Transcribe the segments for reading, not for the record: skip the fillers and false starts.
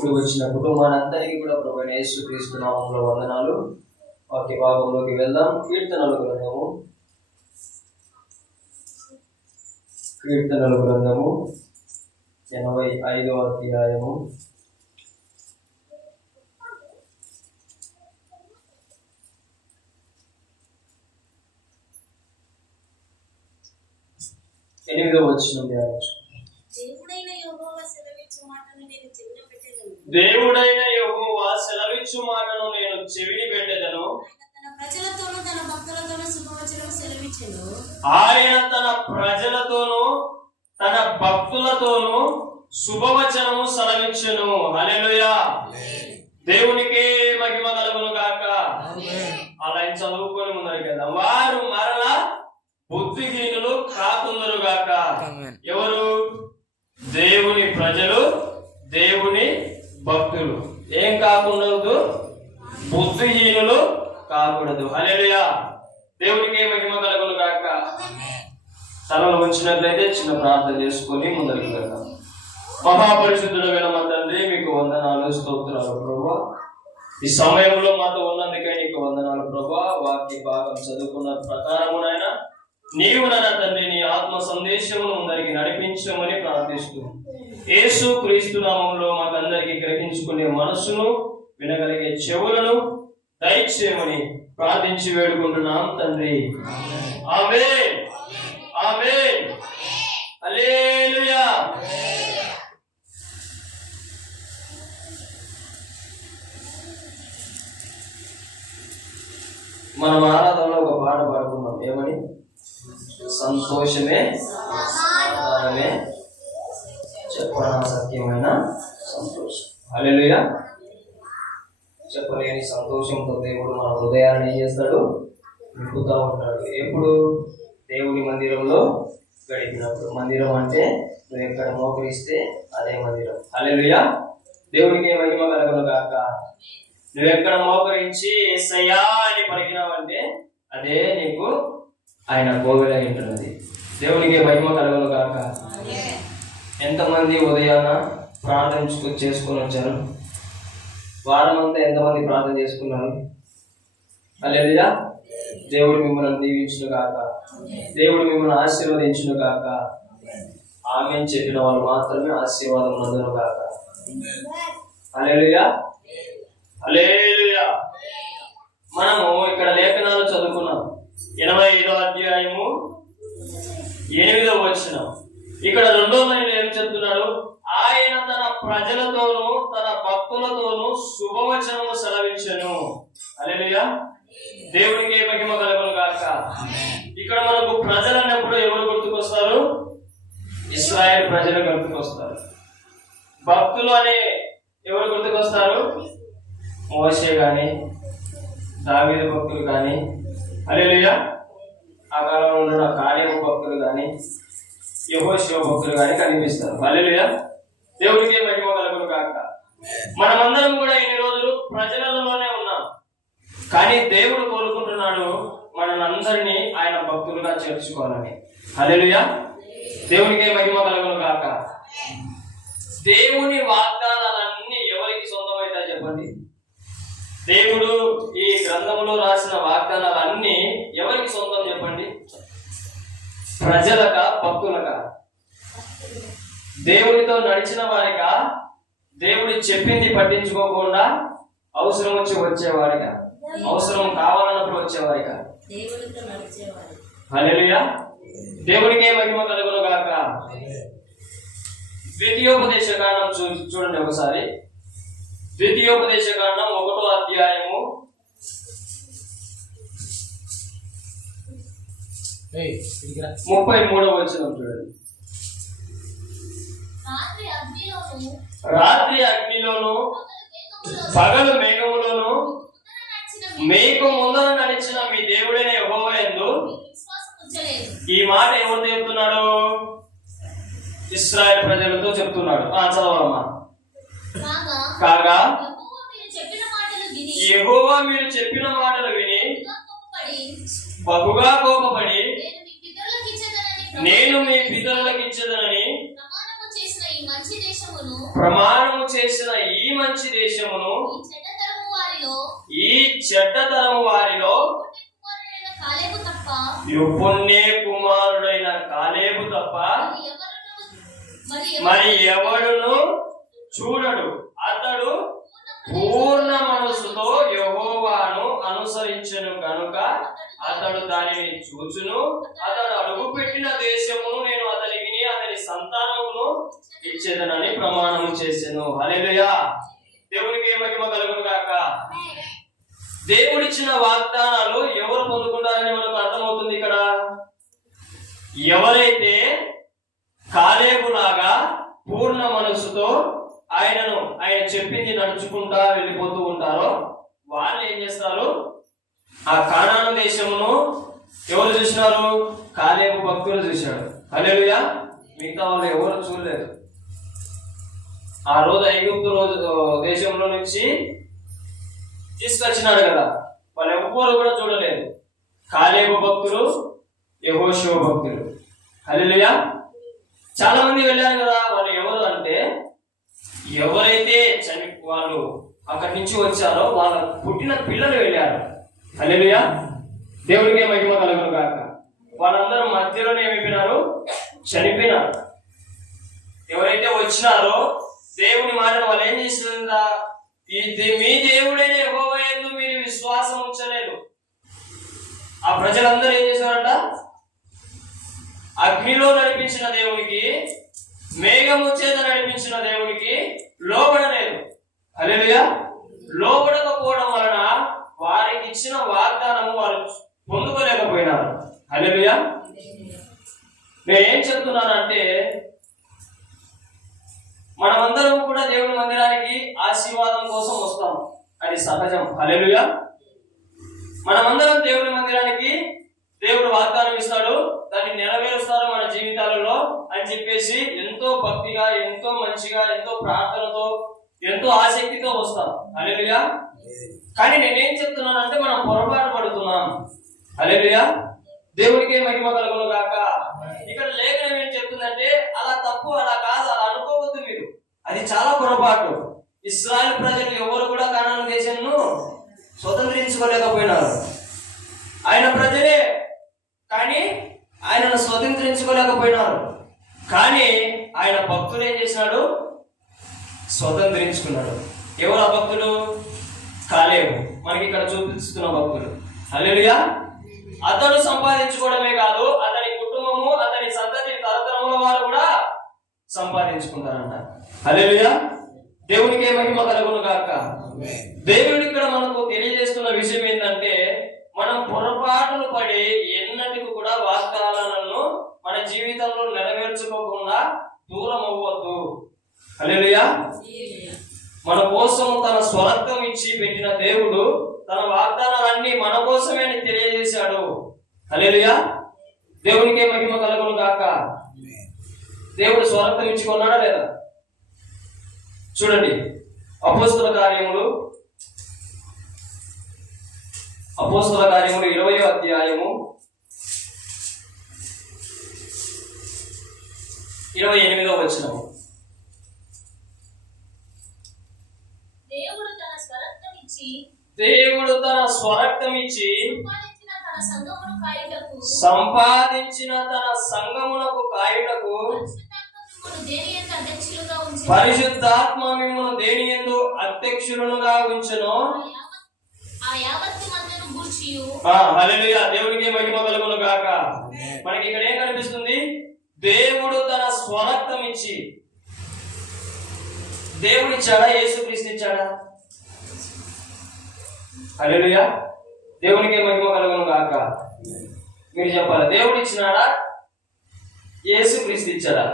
ఇప్పుడు వచ్చిన కుటుంబానందరికీ కూడా ప్రభువైన యేసుక్రీస్తు నామములో వందనాలు. వాక్య భాగంలోకి వెళ్దాం. కీర్తనల గ్రంథము 85వ అధ్యాయము 8వ వచనం ధ్యానించు. దేవుడైన యెహోవా సెలవిచ్చు మాటను నేను చెవిని పెట్టెదను. ఆయన తన ప్రజలతోనూ తన భక్తులతోనూ శుభవచనము సెలవిచ్చెను. హల్లెలూయా. దేవునికే మహిమ కలుగును గాక. అలా చదువుకొని ముందరికి వెళ్దాం. వారు మరలా బుద్ధిహీనులు కాకుందరు గాక. ఎవరు? దేవుని ప్రజలు, దేవుని భక్తులు. ఏం కాకూడదు? బుద్ధిహీనులు కాకూడదు. హల్లెలూయా. దేవునికి మహిమ కలుగును గాక. తలలో ఉంచినట్లయితే చిన్న ప్రార్థన చేసుకొని ముందరికి వెళ్దాం. మహాపరిశుద్ధుడైన మా తండ్రి, మీకు వందనాలు, స్తోత్రాలు ప్రభువా. ఈ సమయంలో మాతో ఉన్నందుకే నీకు వందనాలు ప్రభువా. వాక్య భాగం చదువుకున్న ప్రకారమునైనా నీవు నా తండ్రి నీ ఆత్మ సందేశమును ముందరికి నడిపించమని ప్రార్థిస్తున్నాను. యేసు క్రీస్తు నామములో మాకందరికి గ్రహించుకునే మనస్సును, వినగలిగే చెవులను దయచేయమని ప్రార్థించి వేడుకుంటున్నాం తండ్రి. ఆమేన్, ఆమేన్, హల్లెలూయా. మనం ఆరాధనలో ఒక పాట పాడుకున్నాం. ఏమని? సంతోషమే సమాధానమే చెప్పనా సత్యమైన సంతోషం. హల్లెలూయా. చెప్పలేని సంతోషంతో దేవుడు మన హృదయాన్ని ఏం చేస్తాడు? నింపుతూ ఉంటాడు. ఎప్పుడు? దేవుని మందిరంలో గడిపినప్పుడు. మందిరం అంటే నువ్వు ఎక్కడ మోకరిస్తే అదే మందిరం. హల్లెలూయా. దేవునికి మహిమ కలుగును గాక. నువ్వు ఎక్కడ మోకరించి యేసయ్యా అని పలికినావంటే అదే నీకు ఆయన కోవెల ఉంటున్నది. దేవునికి మహిమ కలుగును గాక. ఎంతమంది ఉదయాన ప్రార్థన చేసుకుని వచ్చారు? వారం అంతా ఎంతమంది ప్రార్థన చేసుకున్నారు? హల్లెలూయా. దేవుడు మిమ్మల్ని దీవించును గాక. దేవుడు మిమ్మల్ని ఆశీర్వదించును గాక. ఆమేన్ చెప్పిన వాళ్ళు మాత్రమే ఆశీర్వాదం పొందును గాక. హల్లెలూయా, హల్లెలూయా. మనము ఇక్కడ లేఖనాలు చదువుకున్నాం. 85వ అధ్యాయము 8వ వచనం. ఇక్కడ 2వ లైన్లో ఏం చెప్తున్నాడు? ఆయన తన ప్రజలతోనూ తన భక్తులతోనూ శుభవచనము సెలవించెను. హల్లెలూయా. దేవునికి మహిమ కలుగును గాక. ఇక్కడ మనకు ప్రజలు అన్నప్పుడు ఎవరు గుర్తుకొస్తారు? ఇశ్రాయేల్ ప్రజలు గుర్తుకొస్తారు. భక్తులు అనే ఎవరు గుర్తుకొస్తారు? మోషే గాని, దావీదు భక్తులు కానీ, హల్లెలూయా, ఆ కాలంలో ఉన్న కాలేబు భక్తులు కానీ, యెహోషువ భక్తులు కానీ కనిపిస్తారు. హల్లెలూయా. దేవునికి మహిమ కలుగును గాక. మనమందరం కూడా ఇన్ని రోజులు ప్రజలలోనే ఉన్నాం. కానీ దేవుడు కోరుకుంటున్నాడు మనందరినీ ఆయన భక్తులుగా చేర్చుకోవాలని. హల్లెలూయా. దేవునికి మహిమ కలుగును గాక. దేవుని వాగ్దానాలన్నీ ఎవరికి సొంతమైతే చెప్పండి. దేవుడు ఈ గ్రంథంలో రాసిన వాగ్దానాలన్నీ ఎవరికి సొంతం చెప్పండి? ప్రజలక, భక్తులక? దేవుడితో నడిచిన వారిక? దేవుడు చెప్పింది పట్టించుకోకుండా అవసరం వచ్చి వచ్చేవారిక? అవసరం కావాలన్నప్పుడు వచ్చేవారిక? హల్లెలూయా. దేవుడికే మహిమ కలుగును గాక. ద్వితీయోపదేశ కాండం చూడండి ఒకసారి. ద్వితీయోపదేశ కాండం 1వ అధ్యాయము 33వ వచనం చూడండి. రాత్రి అగ్నిలోను పగలు మేఘములోను మీకు ముందర నడిచిన మీ దేవుడైన యెహోవా యందు. ఈ మాట ఎవరు చెప్తున్నాడు? ఇశ్రాయేల్ ప్రజలతో చెప్తున్నాడు. చదవమ్మా. కాగా యెహోవా మీరు చెప్పిన మాటలు విని బహుగా కోపపడి నేను మీ పితరులకు ఇచ్చేదనని ప్రమాణము చేసిన ఈ మంచి దేశమును ఈ చెడ్డ తరము వారిలో యెఫున్నె కుమారుడైన కాలేబు తప్ప మరి ఎవడును చూడడు. అతడు పూర్ణ మనసుతో యెహోవాను అనుసరించెను గనుక అతడు దానిని చూచును. అతడు అడుగుపెట్టిన దేశమును నేను అతనికి అతని సంతానమును ఇచ్చేదనని ప్రమాణం చేసెను. హల్లెలూయా. దేవునికి మహిమ కలుగును గాక. దేవుడిచ్చిన వాగ్దానాలు ఎవరు పొందుకుంటారని మనకు అర్థమవుతుంది ఇక్కడ. ఎవరైతే కాలేబులాగా పూర్ణ మనస్సుతో ఆయన చెప్పింది నడుచుకుంటా వెళ్ళిపోతూ ఉంటారో వాళ్ళు ఏం చేస్తారు, ఆ కానాను దేశమును ఎవరు చూసినారు? కాలేబు భక్తులు చూశాడు. హల్లెలూయా. మిగతా వాళ్ళు ఎవరు చూడలేదు. ఆ రోజు ఐగుప్తు దేశంలో నుంచి తీసుకొచ్చినాడు కదా, వాళ్ళు ఎవ్వరు కూడా చూడలేదు. కాలేబు భక్తులు, యెహోషువ భక్తులు. హల్లెలూయా. చాలా మంది వెళ్ళారు కదా, వాళ్ళు ఎవరు అంటే ఎవరైతే వాళ్ళు అక్కడి నుంచి వచ్చారో వాళ్ళ పుట్టిన పిల్లలు వెళ్ళారు. హల్లెలూయా. దేవుడికే మహిమ కలుగును గాక. వాళ్ళందరూ మధ్యలోనే ఏమైపోయినారు? చనిపోయినారు. ఎవరైతే వచ్చినారో దేవుని మాటను వాళ్ళు ఏం చేసిందా, మీ దేవుడైన యెహోవా యందు మీరు విశ్వాసం ఉంచలేదు. ఆ ప్రజలందరూ ఏం చేశారంట? అగ్నిలో నడిపించిన దేవునికి, మేఘము చేత నడిపించిన దేవునికి లోబడలేదు. హల్లెలూయా. లోబడకపోవడం వలన వారికి ఇచ్చిన వాగ్దానము వారు పొందుకోలేకపోయినారు. హల్లెలూయా. నేనేం చెప్తున్నానంటే మనమందరం కూడా దేవుని మందిరానికి ఆశీర్వాదం కోసం వస్తాం, అది సహజం. హల్లెలూయా. మనమందరం దేవుని మందిరానికి దేవుడు వాగ్దానం ఇస్తాడు, దాన్ని నెరవేరుస్తారు మన జీవితాలలో అని చెప్పేసి ఎంతో భక్తిగా, ఎంతో మంచిగా, ఎంతో ప్రార్థనతో, ఎంతో ఆసక్తితో వస్తాం. హల్లెలూయా. కానీ నేనేం చెప్తున్నానంటే మనం పొరపాటు పడుతున్నాం. హల్లెలూయా. దేవుడికే మహిమ కలుగును గాక. ఇక్కడ లేఖనం ఏం చెప్తుందంటే అలా తప్పు, అలా కాదు, అలా అనుకోవద్దు మీరు. అది చాలా పొరపాటు. ఇశ్రాయేలు ప్రజలు ఎవరు కూడా కానాను దేశాన్ని స్వతంత్రించుకోలేకపోయినారు. ఆయన ప్రజలే, కానీ ఆయనను స్వతంత్రించుకోలేకపోయినారు. కానీ ఆయన భక్తులు ఏం చేసినాడు? స్వతంత్రించుకున్నాడు. ఎవరు ఆ భక్తులు? కాలేబు. మనకి ఇక్కడ చూపిస్తున్న భక్తులు. హల్లెలూయా. అతడు సంపాదించుకోవడమే కాదు, అతని కుటుంబము, అతని సంతతి తరతరముల వారు కూడా సంపాదించుకుంటారంట. హల్లెలూయా. దేవునికి మహిమ కలుగును గాక. దేవుడు ఇక్కడ మనకు తెలియజేస్తున్న విషయం ఏంటంటే మనం పొరపాటును పడి ఎన్నటికి కూడా వాగ్దానాలను మన జీవితంలో నెరవేర్చుకోకుండా దూరం అవ్వద్దు. హల్లెలూయా. మన కోసం తన స్వరక్తం ఇచ్చి పెట్టిన దేవుడు తన వాగ్దానాలన్నీ మన కోసమే తెలియజేశాడు. హల్లెలూయా. దేవునికే మహిమ కలుగును గాక. దేవుడు స్వరక్తం ఇచ్చుకున్నాడా లేదా? చూడండి, అపోస్తల కార్యములు 20వ అధ్యాయము 28వ వచనము. దేవుడు తన స్వరక్తం ఇచ్చి సంపాదించిన తన సంఘమునకు కాయుటకు పరిశుద్ధాత్మ మిమ్మును దేని యందు అధ్యక్షులుగా ఉంచెను. హల్లెలూయా. దేవునికి మహిమ కలుగును గాక. మనకి ఇక్కడ ఏం కనిపిస్తుంది? దేవుడు తన స్వరక్తం ఇచ్చి. దేవుడు ఇచ్చాడా? యేసుక్రీస్తు ఇచ్చాడా? హల్లెలూయా. దేవునికి మహిమ కలుగును గాక. మీరు చెప్పాలి, దేవుడు ఇచ్చినాడా? యేసుక్రీస్తు ఇచ్చాడా?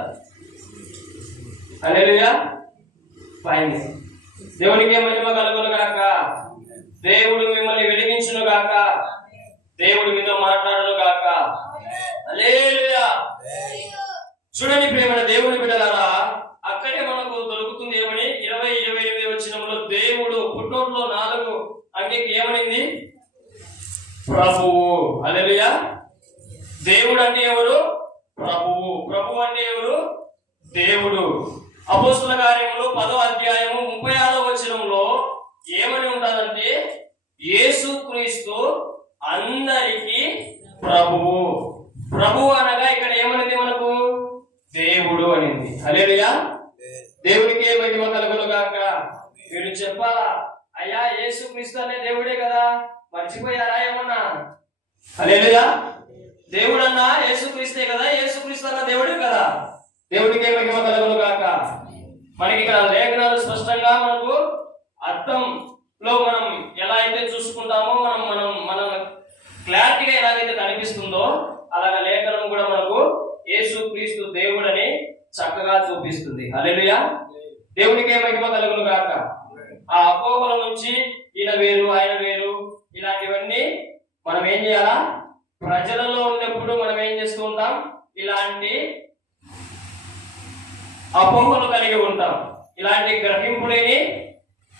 హల్లెలూయా. పైన దేవునికి మహిమ కలుగును గాక. దేవుడు మిమ్మల్ని వెలిగించును గాక. దేవుడు మీతో మాట్లాడును గాక. హల్లెలూయా. చూడండి ప్రియమైన దేవుని బిడ్డలారా, అక్కడే మనకు దొరుకుతుంది ఏమని 20-28 వచనంలో దేవుడు ఫుట్నోట్లో 4 అంకెకి ఏమనింది? ప్రభువు. హల్లెలూయా. దేవుడు అంటే ఎవరు? ప్రభువు. ప్రభువు అంటే ఎవరు? దేవుడు. అపోస్తల కార్యములు 10వ అధ్యాయము 36వ వచనంలో వీడు చెప్పాలా, అయ్యా యేసుక్రీస్తు అనే దేవుడే కదా, మర్చిపోయారా ఏమన్నా? హల్లెలూయా. దేవుడన్నా యేసుక్రీస్తే కదా, యేసుక్రీస్తు అన్న దేవుడే కదా. దేవుడికే మహిమ కలుగును గాక. మనకి ఇక్కడ లేఖనాలు స్పష్టంగా మనకు అర్థంలో మనం ఎలా అయితే చూసుకుంటామో, మనం క్లారిటీగా ఎలాగైతే కనిపిస్తుందో అలాగా లేఖనం కూడా మనకు యేసుక్రీస్తు దేవుడని చక్కగా చూపిస్తుంది. హల్లెలూయా. దేవునికే మహిమ కలుగును గాక. ఆ అపోహల నుంచి ఈయన వేరు ఆయన వేరు ఇలాంటివన్నీ మనం ఏం చేయాలా? ప్రజలలో ఉన్నప్పుడు మనం ఏం చేస్తూ ఉంటాం? ఇలాంటి అపోహలు కలిగి ఉంటాం. ఇలాంటి గ్రహింపు లేని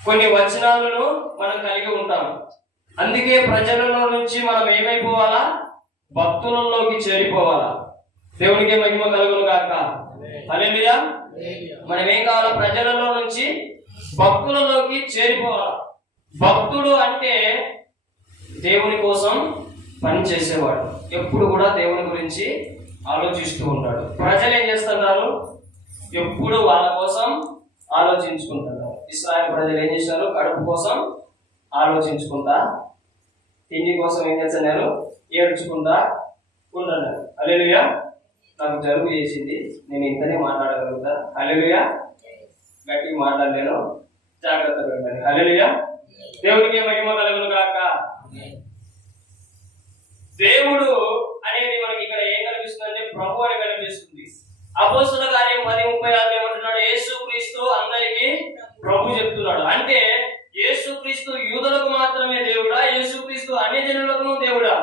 కొన్ని వచనాలను మనం కలిగి ఉంటాం. అందుకే ప్రజలలో నుంచి మనం ఏమైపోవాలా? భక్తులలోకి చేరిపోవాలా. దేవునికి మహిమ కలుగును గాక. హల్లెలూయా. మనం ఏం కావాలా? ప్రజలలో నుంచి భక్తులలోకి చేరిపోవాలా. భక్తుడు అంటే దేవుని కోసం పని చేసేవాడు, ఎప్పుడు కూడా దేవుని గురించి ఆలోచిస్తూ ఉంటాడు. ప్రజలు ఏం చేస్తుంటారు? ఎప్పుడు వాళ్ళ కోసం ఆలోచించుకుంటున్నారు. ఇశ్రాయేలు ప్రజలు ఏం చేశారు? కడుపు కోసం ఆలోచించుకుంటా, తిండి కోసం ఏం చేస్తున్నారు? ఏడ్చుకుంటా ఉంటున్నారు. హల్లెలూయా. నాకు జలుబు చేసింది, నేను ఇంతనే మాట్లాడగలుగుతా. హల్లెలూయా. గట్టిగా మాట్లాడలేను, జాగ్రత్తగా ఉండండి. హల్లెలూయా. దేవునికి మహిమ కలుగును గాక. దేవుడు అనేది మనకి ఇక్కడ ఏం కనిపిస్తుంది అంటే ప్రభు అని కనిపిస్తుంది. అపోస్తలుల కార్యం 10:36 ఏమంటున్నాడు? యేసుక్రీస్తు అందరికీ ప్రభు చెప్తున్నాడు. అంటే యేసుక్రీస్తు యూదులకు మాత్రమే దేవుడా? యేసుక్రీస్తు అన్ని జనులకు దేవుడా?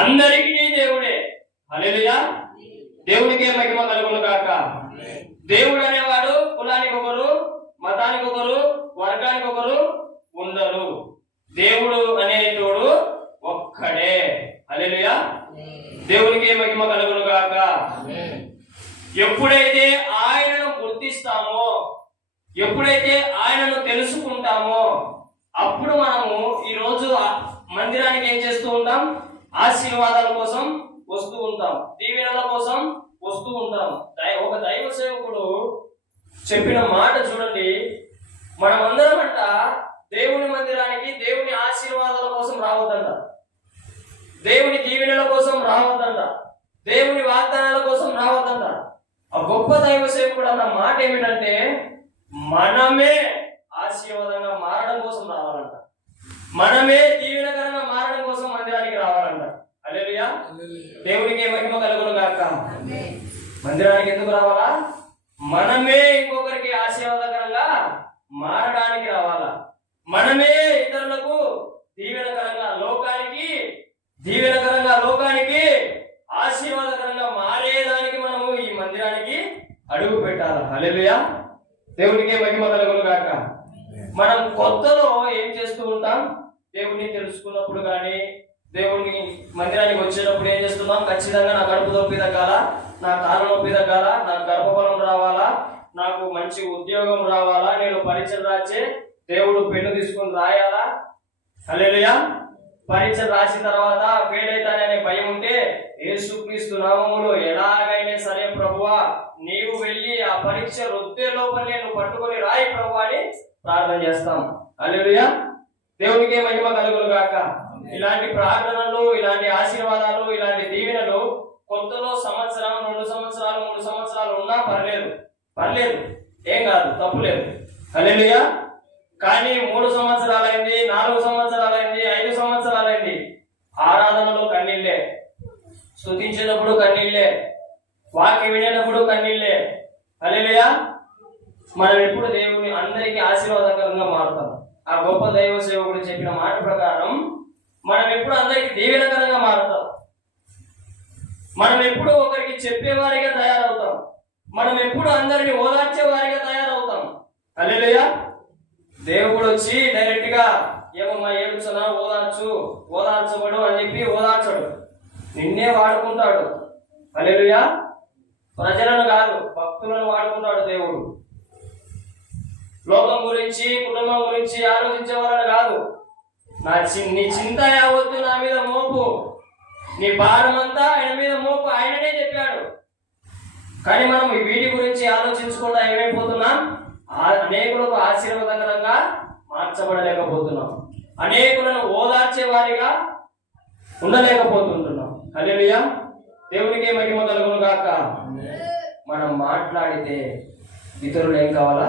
అందరికీ దేవుడే. హల్లెలూయా. దేవునికే మహిమ కలుగును గాక. దేవుడు అనేవాడు కులానికి ఒకరు, మతానికి ఒకరు, వర్గానికి ఒకరు ఉండరు. దేవుడు అనేటోడు ఒక్కడే. హల్లెలూయా. దేవునికి మహిమ కలుగును గాక. ఎప్పుడైతే ఆయనను గుర్తిస్తామో, ఎప్పుడైతే ఆయనను తెలుసుకుంటామో, అప్పుడు మనము ఈరోజు మందిరానికి ఏం చేస్తూ ఉంటాం? ఆశీర్వాదాల కోసం వస్తూ ఉంటాం, దీవెనల కోసం వస్తూ ఉంటాం. ఒక దైవ సేవకుడు చెప్పిన మాట చూడండి. మనమందరం అంట దేవుని మందిరానికి దేవుని ఆశీర్వాదాల కోసం రావద్దంట, దేవుని దీవెనల కోసం రావద్దంట, దేవుని వాగ్దానాల కోసం రావద్దంట. ఆ గొప్ప దైవ సేవకుడు అన్న మాట ఏమిటంటే, మనమే ఆశీర్వాదంగా మారడం కోసం రావాలంట, మనమే దీవెనకరంగా మారడం కోసం మందిరానికి రావాలంట. హల్లెలూయా. దేవునికి మహిమ కలుగును గాక. మందిరానికి ఎందుకు రావాలా? మనమే ఇంకొకరికి ఆశీర్వాదకరంగా మారడానికి రావాలా. మనమే ఇతరులకు దీవెనకరంగా, లోకానికి ఆశీర్వాదకరంగా మారేదానికి మనము ఈ మందిరానికి అడుగు పెట్టాలి. హల్లెలూయా. దేవునికి మహిమ కలుగును గాక. మనం కొత్తలో ఏం చేస్తూ ఉంటాం? దేవుడిని తెలుసుకున్నప్పుడు కానీ, దేవుని మందిరానికి వచ్చేటప్పుడు ఏం చేస్తున్నాం? ఖచ్చితంగా నా కడుపు నొప్పి తగ్గాలా, నా కాలు నొప్పి తగ్గాలా, నాకు గర్భఫలం రావాలా, నాకు మంచి ఉద్యోగం రావాలా, నేను పరీక్షలు రాచే దేవుడు పెన్ను తీసుకొని రాయాలా. హల్లెలూయా. పరీక్ష రాసిన తర్వాత ఫెయిల్ అవుతాననే భయం ఉంటే, యేసుక్రీస్తు నామములో ఎలాగైనా సరే ప్రభువా నీవు వెళ్ళి ఆ పరీక్ష రుద్దే లోపల నేను పట్టుకొని రాయి ప్రభువా అని ప్రార్థన చేస్తాం. హల్లెలూయా. దేవునికి మహిమ కలుగును గాక. ఇలాంటి ప్రార్థనలు, ఇలాంటి ఆశీర్వాదాలు, ఇలాంటి దీవెనలు కొత్తలో సంవత్సరం, 2 సంవత్సరాలు, 3 సంవత్సరాలు ఉన్నా పర్లేదు, ఏం కాదు, తప్పులేదు. హల్లెలూయా. కానీ 3 సంవత్సరాలైంది, 4 సంవత్సరాలైంది, 5 సంవత్సరాలైంది, ఆరాధనలో కన్నీళ్ళే, స్తుతించేటప్పుడు కన్నీళ్ళే, వాక్యం వినేటప్పుడు కన్నీళ్ళే. హల్లెలూయా. మనం ఎప్పుడు దేవుని అందరికీ ఆశీర్వాదకరంగా మారుతాం. ఆ గొప్ప దైవ సేవకుడు చెప్పిన మాట ప్రకారం మనం ఎప్పుడు అందరికి దీవెనకరంగా మారుతాం. మనం ఎప్పుడు ఒకరికి చెప్పేవారిగా తయారవుతాం. మనం ఎప్పుడు అందరిని ఓదార్చే వారిగా తయారవుతాం. హల్లెలూయా. దేవుడు వచ్చి డైరెక్ట్ గా ఏమమ్మా ఏడుచున్నా ఓదార్చబడు అని చెప్పి ఓదార్చడు, నిన్నే వాడుకుంటాడు. హల్లెలూయా. ప్రజలను కాదు, భక్తులను వాడుకుంటాడు దేవుడు. లోకం గురించి, కుటుంబం గురించి ఆలోచించే వాళ్ళని కాదు. నీ చింత యావత్తు నా మీద మోపు, నీ భారం అంతా ఆయన మీద మోపు, ఆయననే చెప్పాడు. కానీ మనం వీటి గురించి ఆలోచించకుండా ఏమైపోతున్నాం? అనేకులకు ఆశీర్వాదకరంగా మార్చబడలేకపోతున్నాం. అనేకులను ఓదార్చే వారిగా ఉండలేకపోతుంటున్నాం. హల్లెలూయా, దేవునికి మహిమ కలుగును గాక. మనం మాట్లాడితే ఇతరులు ఏం కావాలా?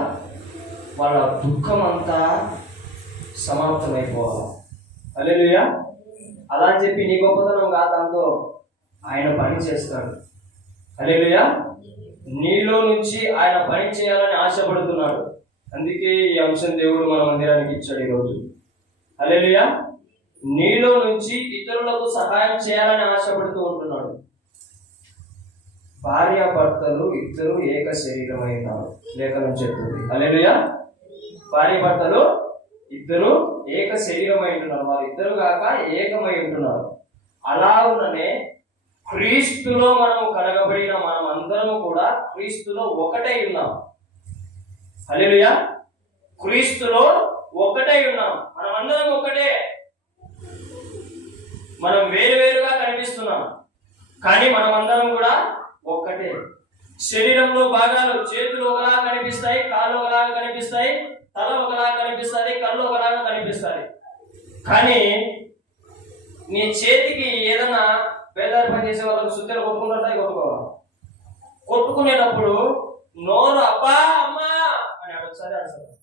వాళ్ళ దుఃఖం అంతా సమాప్తమైపోవాలి. హల్లెలూయా. అలా అని చెప్పి నీ గొప్పతనం కాదు, దాంతో ఆయన పని చేస్తాడు. హల్లెలూయా. నీలో నుంచి ఆయన పని చేయాలని ఆశపడుతున్నాడు. అందుకే ఈ అంశం దేవుడు మన మందిరానికి ఇచ్చాడు ఈరోజు. హల్లెలూయా. నీలో నుంచి ఇతరులకు సహాయం చేయాలని ఆశపడుతూ ఉంటున్నాడు. భార్యాభర్తలు ఇద్దరు ఏక శరీరమైనారు లేఖనం చెప్తుంది. హల్లెలూయా. భార్యాభర్తలు ఇద్దరు ఏక శరీరమై ఉంటున్నారు. వారు ఇద్దరు కాక ఏకమై ఉంటున్నారు. అలాగుననే క్రీస్తులో మనము కడగబడిన మనం అందరము కూడా క్రీస్తులో ఒకటై ఉన్నాం. హల్లెలూయా. క్రీస్తులో ఒకటై ఉన్నాం. మనం అందరం ఒకటే. మనం వేరువేరుగా కనిపిస్తున్నాం, కానీ మనం అందరం కూడా ఒక్కటే. శరీరంలో భాగాలు, చేతులు ఒకలాగా కనిపిస్తాయి, కాళ్ళు ఒకలాగా కనిపిస్తాయి, తల ఒకలాగా కనిపిస్తుంది, కళ్ళు ఒకలాగా కనిపిస్తాయి. కానీ నీ చేతికి ఏదైనా పేదవారి పని చేసే వాళ్ళకి సుత్తలు కొట్టుకుంటుంటాయి, కొట్టుకోవాలి. కొట్టుకునేటప్పుడు నోరు అబ్బా అమ్మా అని ఒకసారి అడుగుతారు.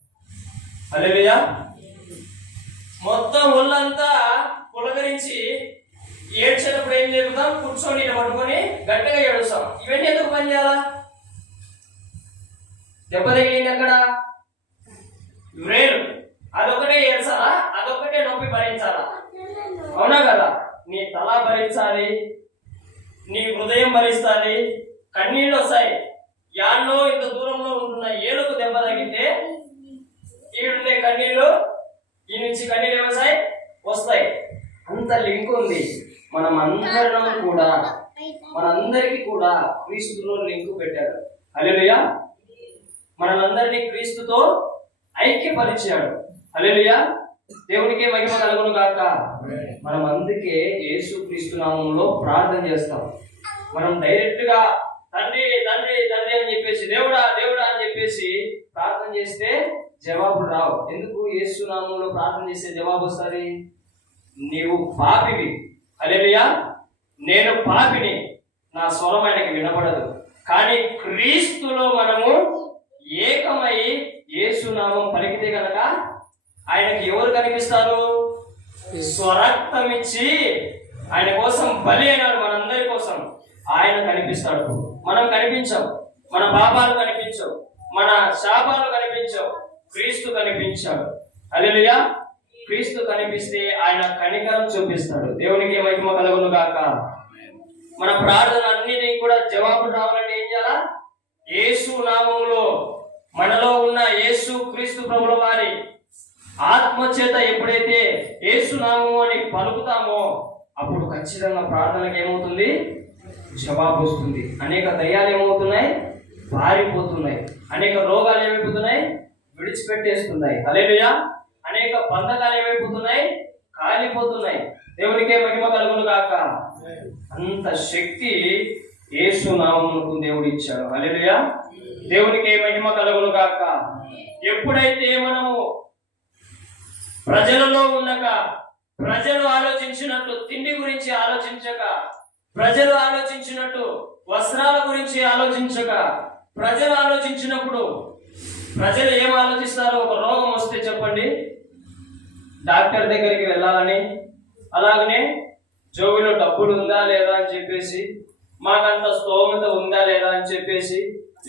హల్లెలూయా. మొత్తం ఒళ్ళంతా పులకరించి ఏడ్చేటప్పుడు ఏం చేద్దాం? కూర్చొని పట్టుకొని గట్టిగా ఏడుస్తాం. ఇవన్నీ ఎందుకు పని చేయాలా? దెబ్బ తగిలింది అక్కడ వ్రేలు, అదొకటే ఏడ్చాలా? అదొకటే నొప్పి భరించాలా? అవునా కదా? నీ తల భరించాలి, నీ హృదయం భరిస్తాలి, కన్నీళ్ళు వస్తాయి. యాన్నో ఇంత దూరంలో ఉంటున్న ఏలుకు దెబ్బ తగిలితే ఈడుండే కన్నీళ్ళు, ఈ నుంచి కన్నీళ్ళు ఏమొస్తాయి? వస్తాయి. అంత లింక్ ఉంది. మనందరికీ కూడా క్రీస్తులో లింక్ పెట్టాడు. హల్లెలూయా. మనందరినీ క్రీస్తుతో ఐక్యపరిచాడు. హల్లెలూయా. దేవునికి మహిమ కలుగును గాక. మనం అందుకే యేసు క్రీస్తు నామములో ప్రార్థన చేస్తాం. మనం డైరెక్ట్ గా తండ్రి తండ్రి తండ్రి అని చెప్పేసి, దేవుడా దేవుడా అని చెప్పేసి ప్రార్థన చేస్తే జవాబులు రావు. ఎందుకు? యేసు నామములో ప్రార్థన చేస్తే జవాబు వస్తుంది. నీవు పాపివి. హల్లెలూయా. నేను పాపిని, నా స్వరం ఆయనకి వినపడదు. కానీ క్రీస్తులో మనము ఏకమై యేసు నామం పలికితే కనుక ఆయనకి ఎవరు కనిపిస్తారు? స్వరక్తం ఇచ్చి ఆయన కోసం బలి అయినాడు. మనందరి కోసం ఆయన కనిపిస్తాడు. మనం కనిపించం, మన పాపాలు కనిపించవు, మన శాపాలు కనిపించవు, క్రీస్తు కనిపించాడు. హల్లెలూయా. క్రీస్తు కనిపిస్తే ఆయన కనికరం చూపిస్తాడు. దేవునికి మహిమ కలుగును గాక. మన ప్రార్థన అన్నిటికీ కూడా జవాబు రావాలంటే ఏం చేయాలా? యేసు నామములో మనలో ఉన్న యేసు క్రీస్తు ప్రభుల వారి ఆత్మ చేత ఎప్పుడైతే యేసు నామము అని పలుకుతామో అప్పుడు ఖచ్చితంగా ప్రార్థనకు ఏమవుతుంది? జవాబు వస్తుంది. అనేక దయ్యాలు ఏమవుతున్నాయి? పారిపోతున్నాయి. అనేక రోగాలు ఏమైపోతున్నాయి? విడిచిపెట్టేస్తున్నాయి. హల్లెలూయా. అనేక బంధకాలు ఏమైపోతున్నాయి? కాలిపోతున్నాయి. దేవునికే మహిమ కలుగును గాక. అంత శక్తి యేసు నామమునకు దేవుడు ఇచ్చాడు. హల్లెలూయా. దేవునికే మహిమ కలుగును గాక. ఎప్పుడైతే మనము ప్రజలలో ఉండక, ప్రజలు ఆలోచించినట్టు తిండి గురించి ఆలోచించక, ప్రజలు ఆలోచించినట్టు వస్త్రాల గురించి ఆలోచించక, ప్రజలు ఆలోచించినప్పుడు ప్రజలు ఏం ఆలోచిస్తారో? ఒక రోగం వస్తే చెప్పండి, డాక్టర్ దగ్గరికి వెళ్ళాలని, అలాగనే జోబిలో డబ్బులు ఉందా లేదా అని చెప్పేసి, మాకంత స్తోమత ఉందా లేదా అని చెప్పేసి,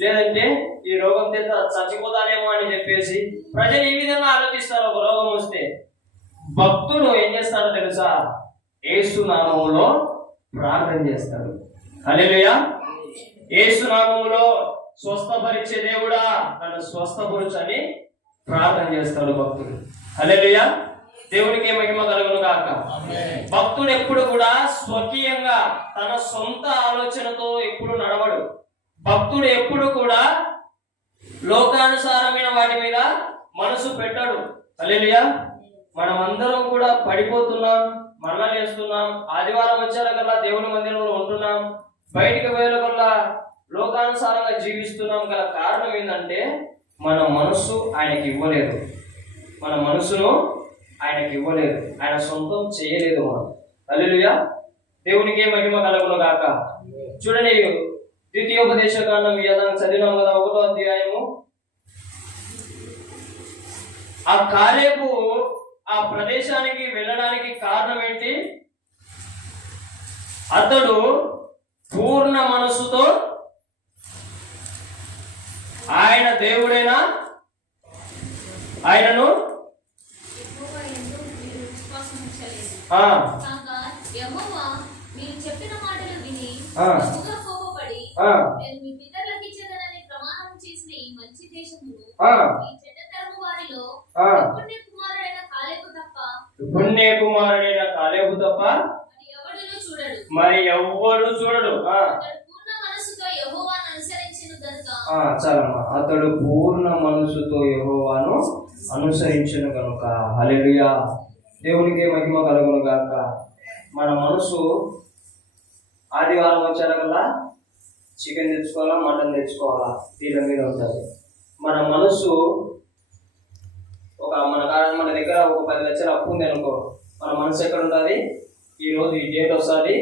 లేదంటే ఈ రోగం చేత చచ్చిపోతానేమో అని చెప్పేసి ప్రజలు ఈ విధంగా ఆలోచిస్తారు. ఒక రోగం వస్తే భక్తుడు ఏం చేస్తాడో తెలుసా? యేసు నామములో ప్రార్థన చేస్తాడు. హల్లెలూయా. యేసు నామములో స్వస్థపరిచే దేవుడా నన్ను స్వస్థపరచని ప్రార్థన చేస్తాడు భక్తుడు. హల్లెలూయా. దేవునికి మహిమ కలుగును గాక. భక్తుడు ఎప్పుడు కూడా స్వకీయంగా తన సొంత ఆలోచనతో ఎప్పుడు నడవడు. భక్తుడు ఎప్పుడు కూడా లోకానుసారమైన వాటి మీద మనసు పెట్టాడు. హల్లెలూయా. మనం అందరం కూడా పడిపోతున్నాం, మరలా లేస్తున్నాం. ఆదివారం వచ్చేలా దేవుని మందిరంలో ఉంటున్నాం, బయటికి పోయేలా లోకానుసారంగా జీవిస్తున్నాం. గల కారణం ఏంటంటే మన మనస్సు ఆయనకి ఇవ్వలేదు, మన మనసును ఆయనకి ఇవ్వలేదు, ఆయన సొంతం చేయలేదు మనం. హల్లెలూయా, దేవునికే మహిమ కలుగును గాక. చూడండి, ద్వితీయోపదేశ కాండం చదివినాం కదా, 1వ అధ్యాయము. ఆ కాలేబు ఆ ప్రదేశానికి వెళ్ళడానికి కారణం ఏంటి? అతడు పూర్ణ మనస్సుతో ఆయన దేవుడైనా ఆయనను పుణ్య కుమారుడైన కాలేబు తప్ప మరి ఎవ్వడు చూడడు. చాలమ్మా, అతడు పూర్ణ మనసుతో యెహోవాను అనుసరించును కనుక. హల్లెలూయా, దేవునికే మహిమ కలుగును గాక. మన మనసు ఆదివారం వచ్చారకల్లా చికెన్ తెచ్చుకోవాలా, మటన్ తెచ్చుకోవాలా, దీని మీద ఉంటుంది. మన మనసు మన దగ్గర ఒక 10 లక్షల అప్పు ఉంది అనుకో, మన మనసు ఎక్కడ ఉంటుంది? ఈరోజు ఈ డేట్ వస్తుంది,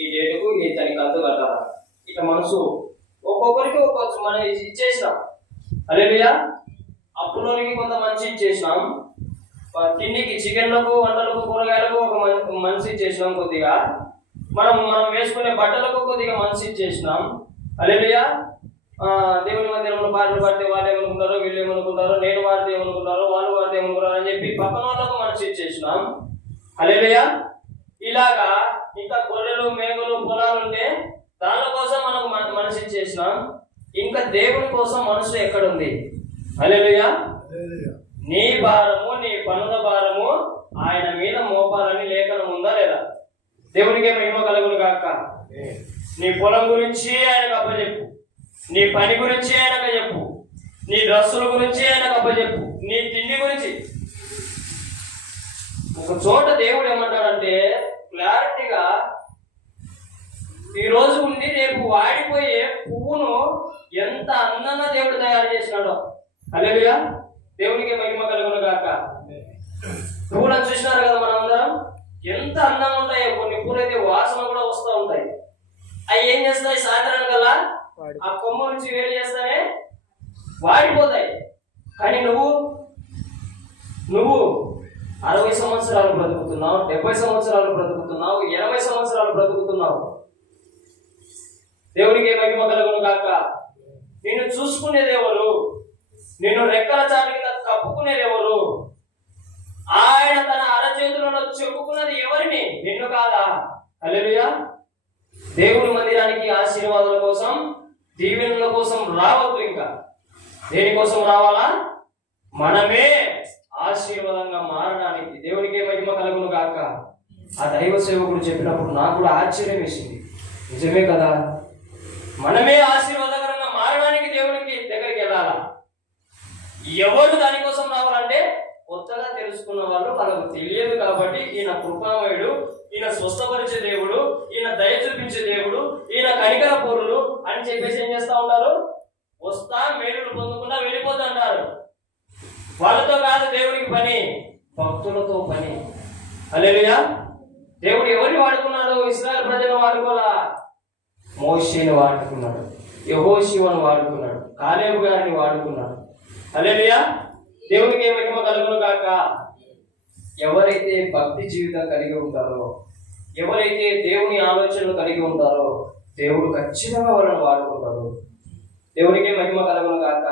ఈ డేటుకు ఈ తనకి అంతు కట్టాలా. ఇక మనసు ఒక్కొక్కరికి ఒక్కొక్క మనం ఇచ్చేసినాం. హల్లెలూయా, అప్పులోనికి కొంత మనిషి ఇచ్చేసినాం, తిండికి చికెన్లకు, వంటలకు, కూరగాయలకు ఒక మనిషి ఇచ్చేసినాం కొద్దిగా, మనం వేసుకునే బట్టలకు కొద్దిగా మనిషి ఇచ్చేసినాం. హల్లెలూయా, దేవుని మందిరంలో పాటలు పాడితే వాళ్ళు ఏమనుకుంటారో, వీళ్ళు ఏమనుకుంటారో, నేను వాడితే ఏమనుకుంటారో, వాళ్ళు వాడితే ఏమనుకుంటారో అని చెప్పి పక్కన వాళ్ళకు మనిషి ఇచ్చేసినాం. హల్లెలూయా, ఇలాగా ఇంకా గొర్రెలు, మేకలు, పొలాలు ఉంటే దాని కోసం మనకు మనసు ఇచ్చేసినాం. ఇంకా దేవుని కోసం మనసు ఎక్కడుంది? హల్లెలూయా, నీ భారము, నీ పనుల భారము ఆయన మీద మోపాలని లేఖనం ఉందా లేదా? దేవునికే మహిమ కలుగును గాక. నీ పొలం గురించి ఆయనకు అప్పచెప్పు, నీ పని గురించి ఆయనకు చెప్పు, నీ డ్రస్సుల గురించి ఆయనకు అప్పచెప్పు, నీ తిండి గురించి. ఒక చోట దేవుడు ఏమంటాడంటే క్లారిటీగా, ఈ రోజు ఉండి రేపు వాడిపోయే పువ్వును ఎంత అందంగా దేవుడు తయారు చేసినాడో. హల్లెలూయా, దేవునికి మహిమ కలుగును గాక. పువ్వులను చూసినారు కదా మనం అందరం, ఎంత అందంగా ఉంటాయో. కొన్ని పూలు అయితే వాసన కూడా వస్తూ ఉంటాయి. అవి ఏం చేస్తాయి? సాయంత్రం కల్లా ఆ కొమ్మ నుంచి వేరు చేస్తానే వాడిపోతాయి. కానీ నువ్వు 60 సంవత్సరాలు బ్రతుకుతున్నావు, 70 సంవత్సరాలు బ్రతుకుతున్నావు, 80 సంవత్సరాలు బ్రతుకుతున్నావు. దేవునికి మహిమ కలుగును గాక. నిన్ను చూసుకునేది ఎవరు? నిన్ను రెక్కల చాటు కింద కప్పుకునేది ఎవరు? ఆయన తన అరచేతులలో చెప్పుకున్నది ఎవరిని? నిన్ను కాదా? హల్లెలూయా, దేవుని మందిరానికి ఆశీర్వాదాల కోసం, దీవెనల కోసం రావద్దు. ఇంకా దేనికోసం రావాలా? మనమే ఆశీర్వాదంగా మారడానికి. దేవునికే మహిమ కలుగును గాక. ఆ దైవ సేవకుడు చెప్పినప్పుడు నాకు కూడా ఆశ్చర్యం వేసింది. నిజమే కదా, మనమే ఆశీర్వాదకరంగా మారడానికి దేవునికి దగ్గరికి వెళ్ళాలా? ఎవరు దానికోసం రావాలంటే కొత్తగా తెలుసుకున్న వాళ్ళు, వాళ్ళకు తెలియదు కాబట్టి ఈయన కృపామయుడు, ఈయన స్వస్థపరిచే దేవుడు, ఈయన దయ చూపించే దేవుడు, ఈయన కనికర పౌరులు అని చెప్పేసి ఏం చేస్తా ఉంటారు? వస్తా మేలులు పొందకుండా వెళ్ళిపోతా అంటారు. వాళ్ళతో కాదు దేవునికి పని, భక్తులతో పని. హల్లెలూయా, దేవుడు ఎవరిని వాడుకున్నాడు? ఇశ్రాయేలు ప్రజలను వాడుకోలా, మోషేని వాడుకున్నాడు, యెహోషువను వాడుకున్నాడు, కాలేబు గారిని వాడుకున్నాడు. హల్లెలూయా, దేవునికి మహిమ కలుగును గాక. ఎవరైతే భక్తి జీవితం కలిగి ఉంటారో, ఎవరైతే దేవుని ఆలోచనలు కలిగి ఉంటారో, దేవుడు ఖచ్చితంగా వాళ్ళని వాడుకుంటాడు. దేవునికి మహిమ కలుగును గాక.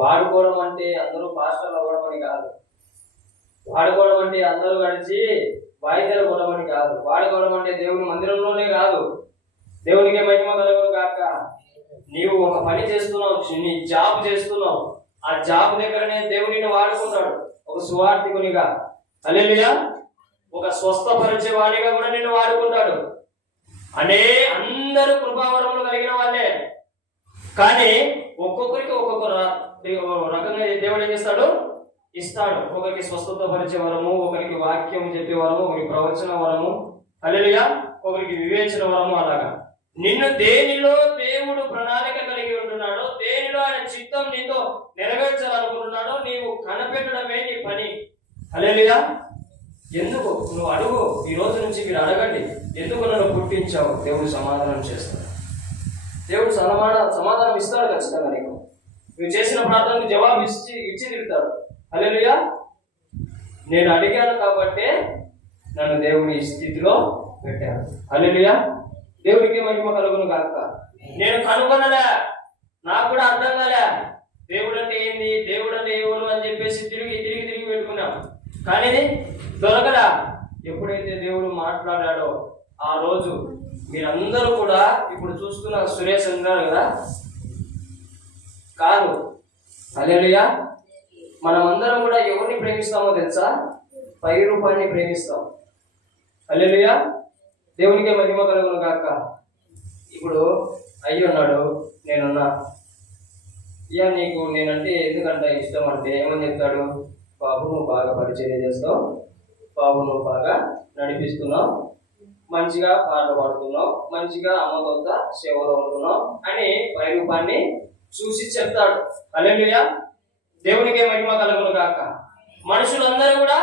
వాడుకోవడం అంటే అందరూ పాస్టర్లు అవ్వడం అని కాదు. వాడుకోవడం అంటే అందరూ కలిసి వాయిద్యాలు కొనడం అని కాదు. వాడుకోవడం అంటే దేవుని మందిరంలోనే కాదు. దేవునికి మహిమ కలుగును గాక. నీవు ఒక పని చేస్తున్నావు, నీ జాబ్ చేస్తున్నావు, ఆ జాబ్ దగ్గరనే దేవుడిని వాడుకుంటాడు ఒక సువార్థికునిగా. హల్లెలూయా, ఒక స్వస్థపరిచే వాడిగా కూడా నిన్ను వాడుకుంటాడు. అందరూ కృపావరములు కలిగిన వాళ్ళే, కానీ ఒక్కొక్కరికి ఒక్కొక్క రకంగా దేవుడు ఏం చేస్తాడు? ఇస్తాడు. ఒకరికి స్వస్థత పరిచే వరము, ఒకరికి వాక్యం చెప్పే వరము, ఒకరికి ప్రవచన వరము, హల్లెలూయా, ఒకరికి వివేచన వరము. అలాగా నిన్ను దేనిలో దేవుడు ప్రణాళిక కలిగి ఉంటున్నాడు ఉంటున్నాడో, దేనిలో ఆయన చిత్తం నీతో నెరవేర్చాలనుకుంటున్నాడో నీవు కనిపెట్టడమే నీ పని. హల్లెలూయా. ఎందుకు నువ్వు అడుగు, ఈ రోజు నుంచి మీరు అడగండి, ఎందుకు నన్ను పుట్టించావు? దేవుడు సమాధానం చేస్తాడు. దేవుడు సమాధానం ఇస్తాడు ఖచ్చితంగా. నీకు నువ్వు చేసిన ప్రార్థనకు జవాబు ఇచ్చి తిరుగుతాడు. హల్లెలూయా. నేను అడిగాను కాబట్టే నన్ను దేవుని ఈ స్థితిలో పెట్టాడు. హల్లెలూయా. దేవుడికి మహిమ కలుగును గాక. నేను కనుగొనలే, నాకు కూడా అర్థం కాలే దేవుడు అంటే ఏంది, దేవుడు అంటే ఎవరు అని చెప్పేసి తిరిగి పెట్టుకున్నాం. కానీ దొరకలా. ఎప్పుడైతే దేవుడు మాట్లాడాడో ఆ రోజు మీరందరూ కూడా ఇప్పుడు చూస్తున్న సురేష్ ఉన్నారు కదా, కాదు. హల్లెలూయా. మనం అందరం కూడా ఎవరిని ప్రేమిస్తామో తెలుసా? రూపాన్ని ప్రేమిస్తాం. హల్లెలూయా. దేవునికే మహిమ కలుగును గాక. ఇప్పుడు అన్నాడు, నేనున్నా. ఇక నీకు నేనంటే ఎందుకంటే ఇష్టం అంటే ఏమని చెప్తాడు? బాబు నువ్వు బాగా పరిచర్య చేస్తావు, బాబు నువ్వు బాగా నడిపిస్తున్నావు, మంచిగా పాటలు పాడుతున్నావు, మంచిగా అమ్మకొంత సేవలో ఉంటున్నావు అని రూపాన్ని చూసి చెప్తాడు. హల్లెలూయా. దేవునికే మహిమ కలుగును గాక. మనుషులందరూ కూడా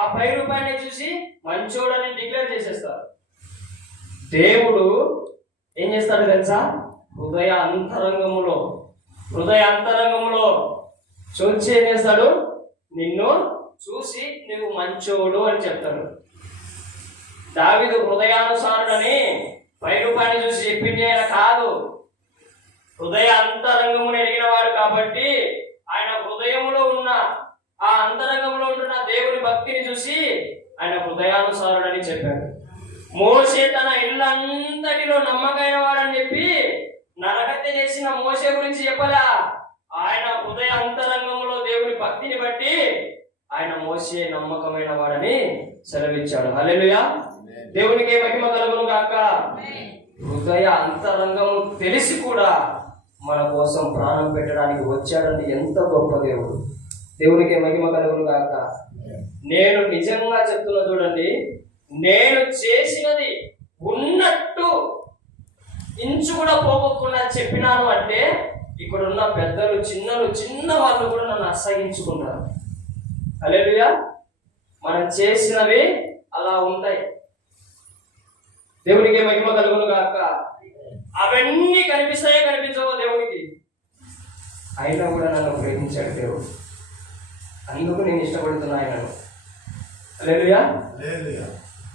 ఆ రూపాన్ని చూసి మంచోడని డిక్లేర్ చేసేస్తారు. దేవుడు ఏం చేస్తాడు తెలుసా? హృదయ అంతరంగములో చూసి ఏం చేస్తాడు? నిన్ను చూసి నువ్వు మంచోడు అని చెప్తాడు. దావీదు హృదయానుసారుడని రూపాన్ని చూసి చెప్పింది ఆయన కాదు. హృదయ అంతరంగమును ఎరిగిన వాడు కాబట్టి ఆయన హృదయంలో ఉన్న ఆ అంతరంగంలో ఉంటున్న దేవుని భక్తిని చూసి ఆయన హృదయానుసారుడని చెప్పాడు. మోషే తన ఇల్లంతటిలో నమ్మకమైన వాడని చెప్పి నరహత్య చేసిన మోషే గురించి చెప్పలా. ఆయన హృదయ అంతరంగంలో దేవుని భక్తిని బట్టి ఆయన మోషే నమ్మకమైన వాడని సెలవిచ్చాడు. హల్లెలూయా. దేవునికి మహిమ కలుగును గాక. హృదయ అంతరంగము తెలిసి కూడా మన కోసం ప్రాణం పెట్టడానికి వచ్చాడంటే ఎంత గొప్ప దేవుడు. దేవునికి మహిమ కలుగును గాక. నేను నిజంగా చెప్తున్నా చూడండి, నేను చేసినది ఉన్నట్టు ఇంచు కూడా పోగొట్టుకున్నా చెప్పినాను అంటే ఇక్కడున్న పెద్దలు చిన్న వాళ్ళు కూడా నన్ను అసహించుకుంటారు. హల్లెలూయా. మనం చేసినవి అలా ఉంటాయి. దేవునికి మహిమ కలుగును గాక. అవన్నీ కనిపించవో దేవునికి, అయినా కూడా నన్ను ప్రేమించాడు దేవుడు. అందుకు నేను ఇష్టపడుతున్నా ఆయనను. హల్లెలూయా.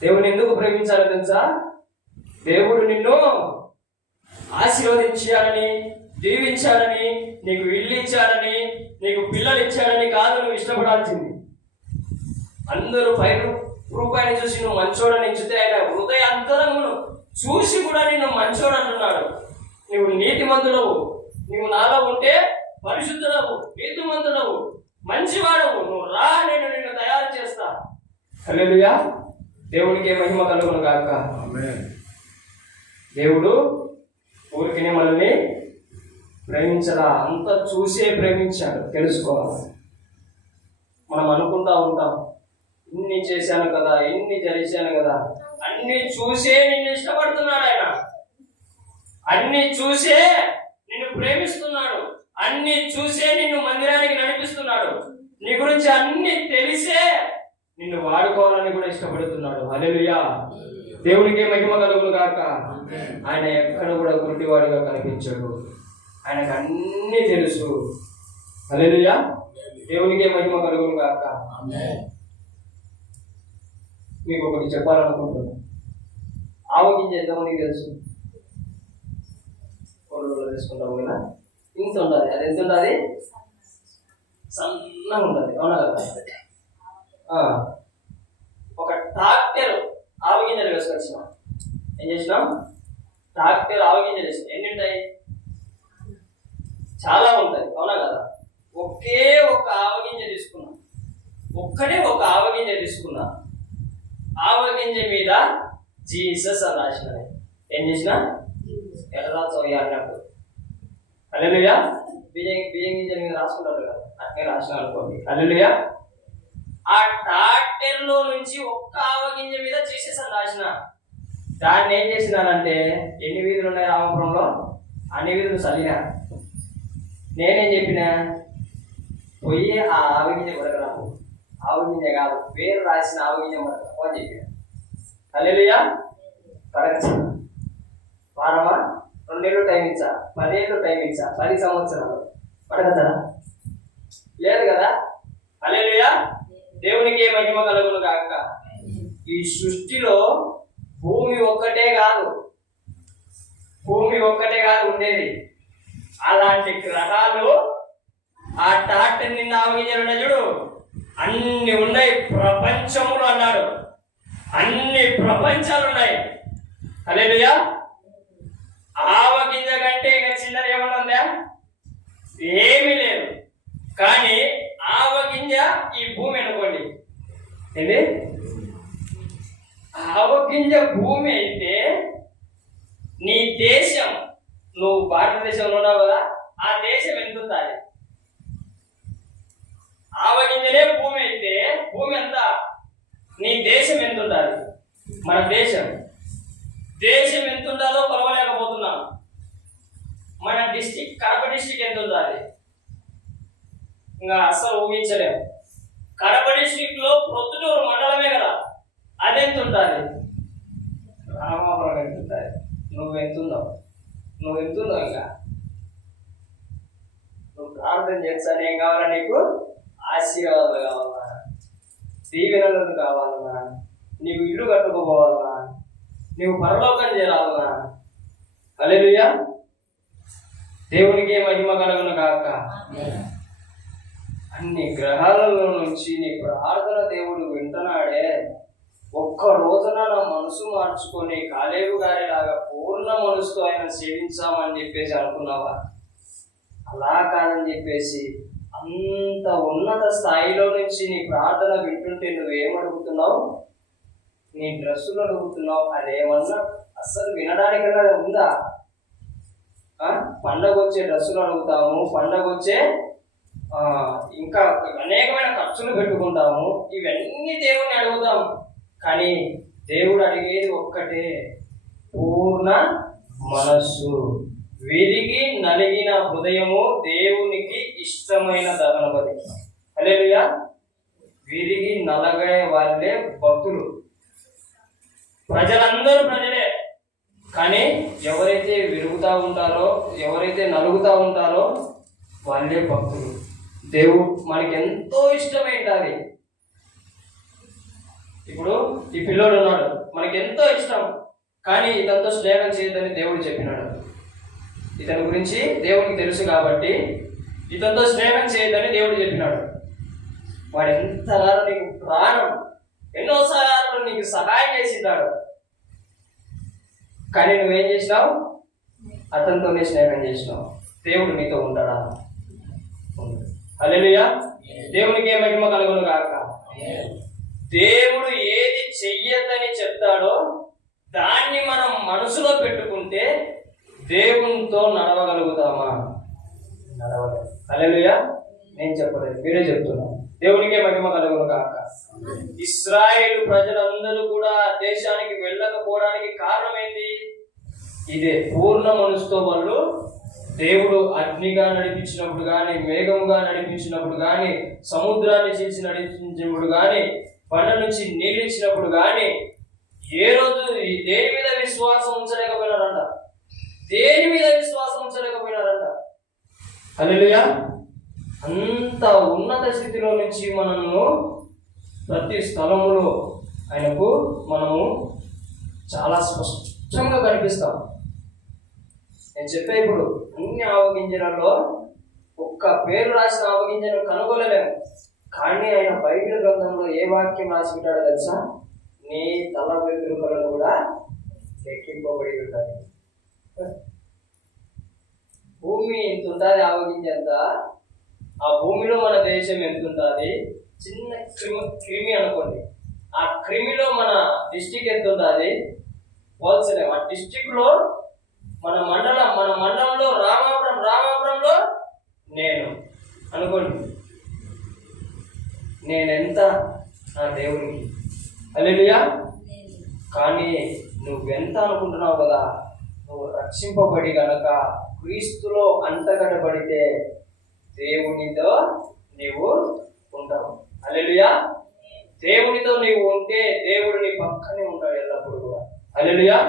దేవుని ఎందుకు ప్రేమించాలో తెలుసా? దేవుడు నిన్ను ఆశీర్వదించాలని, దీవించాలని, నీకు ఇల్లు ఇచ్చాడని, నీకు పిల్లలు ఇచ్చాడని కాదు నువ్వు ఇష్టపడాల్సింది. అందరూ రూపాయిని చూసి నువ్వు మంచోడని ఇచ్చితే ఆయన హృదయ అంతరమును చూసి కూడా నిన్ను మంచోడు అంటున్నాడు. నువ్వు నీతిమంతుడవు, నువ్వు నాలో ఉంటే పరిశుద్ధుడవు, నీతిమంతుడవు, మంచివాడవు, నువ్వు రా, నేను నిన్ను తయారు చేస్తా. హల్లెలూయా. దేవునికి మహిమ కలుగును గాక. దేవుడు ఊరికినే మనల్ని ప్రేమించరా, అంత చూసే ప్రేమించాడు. తెలుసుకోవాలి. మనం అనుకుంటా ఉంటాం, ఇన్ని చేశాను కదా, ఇన్ని చేశాను కదా, అన్ని చూసే నిన్ను ఇష్టపడుతున్నాడు ఆయన, అన్ని చూసే నిన్ను ప్రేమిస్తున్నాడు, అన్ని చూసే నిన్ను మందిరానికి నడిపిస్తున్నాడు, నీ గురించి అన్ని తెలిసే నిన్ను వాడుకోవాలని కూడా ఇష్టపడుతున్నాడు. హల్లెలూయా. దేవునికి మహిమ కలుగును గాక. ఆయన ఎక్కడ కూడా గుడ్డివాడిగా కనిపించాడు, ఆయనకు అన్ని తెలుసు. హల్లెలూయా. దేవునికి మహిమ కలుగును గాక. మీకు ఒకటి చెప్పాలనుకుంటున్నాను. ఆవగింజ ఎంతమందికి తెలుసు? కొడులో తెలుసుకుంటాము కదా, ఇంత ఉంటుంది. అది ఎంత ఉంటుంది? సన్నగా ఉంటుంది, అవునా కదా? ఒక ట్రాక్టర్ ఆవగింజలు వేసుకొచ్చినాం. ఏం చేసినాం? ట్రాక్టర్ ఆవగింజలు వేసినాం. ఎన్ని ఉంటాయి? చాలా ఉంటాయి, అవునా కదా? ఒకే ఒక ఆవగింజ తీసుకున్నాం, ఒక ఆవగింజ తీసుకున్నా. ఆవగింజ మీద జీసస్ అని రాసిన. ఏం చేసిన? ఎర్రరాన్నప్పుడు. హల్లెలూయా. బియ్యం గింజల మీద రాసుకుంటారు కదా, అట్లే రాసిన అనుకోండి. హల్లెలూయా. ఆ ట్రాక్టర్ లో నుంచి ఒక్క ఆవగింజ మీద జీసస్ అని రాసిన. దాన్ని ఏం చేసినారంటే, ఎన్ని వీధులు ఉన్నాయి రామపురంలో? అన్ని వీధులు చల్లినా. నేనేం చెప్పినా పోయి ఆ ఆవగింజ పడకరాము, ఆవగింజ కాదు పేరు రాసిన ఆవగింజ పడకరాము అని చెప్పిన. హల్లెలూయా. పడకచ్చా వారమా, 2 ఏళ్ళు టైం ఇచ్చా, 10 ఏళ్ళు టైం ఇచ్చా, 10 సంవత్సరాలు పడకచ్చా? లేదు కదా. హల్లెలూయా. దేవునికి మహిమ కలుగును గాక. ఈ సృష్టిలో భూమి ఒక్కటే కాదు ఉండేది, అలాంటి గ్రహాలు ఆ టాట్ నిన్న ఆవగింజలు ఉన్నాయి చూడు, అన్ని ఉన్నాయి ప్రపంచములు అన్నాడు. అన్ని ప్రపంచాలు ఉన్నాయి. హల్లెలూయా. ఆవగింజ కంటే ఇక చిన్నది ఏమన్నా ఉందా? ఏమీ లేదు. కానీ ఆవగింజ ఈ భూమి అనుకోండి, ఏంటి ఆవగింజ భూమి అయితే నీ దేశం, నువ్వు భారతదేశంలో ఉన్నావు కదా, ఆ దేశం ఎంత ఉండాలి? ఆవగింజనే భూమి అయితే భూమి ఎంత, నీ దేశం ఎంత ఉండాలి? మన దేశం ఎంత ఉండాలో కొలవలేకపోతున్నాం. మన డిస్టిక్, కడప డిస్టిక్ ఎంత ఉండాలి? ఇంకా అస్సలు ఊహించలేము. కడప డిస్టిక్ లో ప్రొద్దుటూరు మండలమే కదా, అదెంత ఉండాలి? రామాపురం ఎంత ఉండాలి? నువ్వెంతున్నావు? ఇంకా నువ్వు ప్రార్థన చేస్తాను, ఏం కావాలా నీకు? ఆశీర్వాదాలు కావాలా, దీవెనలు కావాలన్నా, నీవు ఇల్లు కట్టుకోవాలన్నా, నీవు పరలోకం చేయాలన్నా. హల్లెలూయా. దేవునికి మహిమ కలుగును గాక. అన్ని గ్రహాలలో నుంచి నీ ప్రార్థన దేవుడు వింటున్నాడే. ఒక్క రోజున నా మనసు మార్చుకొని కాలేబు గారి లాగా పూర్ణ మనసుతో ఆయన సేవించామని చెప్పేసి అనుకున్నావా? అలా కాదని చెప్పేసి అంత ఉన్నత స్థాయిలో నుంచి నీ ప్రార్థన వింటుంటే నువ్వేమడుగుతున్నావు? నీ డ్రెస్సులు అడుగుతున్నావు. అదేమన్నా అస్సలు వినడానికన్నా ఉందా? పండగ వచ్చే డ్రెస్సులు అడుగుతాము, పండగ వచ్చే ఇంకా అనేకమైన ఖర్చులు పెట్టుకుంటాము. ఇవన్నీ దేవుని అడుగుతాము. కానీ దేవుడు అడిగేది ఒక్కటే, పూర్ణ మనస్సు, విరిగి నలిగిన హృదయము దేవునికి ఇష్టమైన దహనబలి. హల్లెలూయా. విరిగి నలగే వాళ్ళే భక్తులు. ప్రజలందరూ ప్రజలే, కానీ ఎవరైతే విరుగుతూ ఉంటారో, ఎవరైతే నలుగుతూ ఉంటారో వాళ్ళే భక్తులు. దేవుడు మనకి ఎంతో ఇష్టమైంది. ఇప్పుడు ఈ పిల్లోడు ఉన్నాడు, మనకి ఎంతో ఇష్టం, కానీ ఇతనితో స్నేహం చేయొద్దని దేవుడు చెప్పినాడు. ఇతని గురించి దేవుడికి తెలుసు కాబట్టి ఇతనితో స్నేహం చేయొద్దని దేవుడు చెప్పినాడు. వాడు ఎంతగానో నీకు ప్రాణం, ఎన్నోసార్లు నీకు సహాయం చేసినాడు, కానీ నువ్వేం చేసినావు? అతనితోనే స్నేహం చేసినావు. దేవుడు నీతో ఉంటాడా? హల్లెలూయా. దేవునికి మహిమ కలుగును గాక. దేవుడు ఏది చెయ్యొద్దని చెప్తాడో దాన్ని మనం మనసులో పెట్టుకుంటే దేవునితో నడవగలుగుతామా? నడవలేదు. హల్లెలూయా. నేను చెప్పలేదు, మీరే చెప్తున్నాను. దేవునికే మహిమ కలుగును గాక. ఇశ్రాయేలు ప్రజలందరూ కూడా దేశానికి వెళ్ళకపోవడానికి కారణం ఏంటి? ఇదే, పూర్ణ మనసుతో వాళ్ళు దేవుడు అగ్నిగా నడిపించినప్పుడు కానీ, మేఘముగా నడిపించినప్పుడు కానీ, సముద్రాన్ని చేసి నడిపించినప్పుడు కానీ, బండ నుంచి నీళ్ళు ఇచ్చినప్పుడు కానీ ఏ రోజు దేని మీద విశ్వాసం ఉంచలేకపోయినారంట. హల్లెలూయా. అంత ఉన్నత స్థితిలో నుంచి మనము ప్రతి స్థలములో ఆయనకు మనము చాలా స్పష్టంగా కనిపిస్తాం. నేను చెప్పే ఇప్పుడు అన్ని ఆవగింజలలో ఒక్క పేరు రాసిన ఆవగింజను కనుగొనలేము. కానీ ఆయన బైబిల్ గ్రంథంలో ఏ వాక్యం రాసి పెట్టాడో తెలుసా? నీ తల వెంట్రుకలను కూడా లెక్కింపబడి ఉంటాయి. భూమి ఎంత ఉంటుంది, ఆవగింజ ఎంత, ఆ భూమిలో మన దేశం ఎంత ఉంటుంది? చిన్న క్రిమి అనుకోండి, ఆ క్రిమిలో మన డిస్టిక్ ఎంత ఉంటుంది? పోల్చలేము. ఆ డిస్టిక్ లో మన మండలంలో రామాపురంలో నేను అనుకోండి, నేనెంత నా దేవునికి. హల్లెలూయా. కానీ నువ్వెంత అనుకుంటున్నావు కదా? నువ్వు రక్షింపబడి గనక క్రీస్తులో అంతగడబడితే దేవునితో నీవు ఉంటావు. హల్లెలూయా. దేవునితో నీవు ఉంటే దేవుడు నీ పక్కనే ఉంటాడు ఎల్లప్పుడూ కూడా. హల్లెలూయా.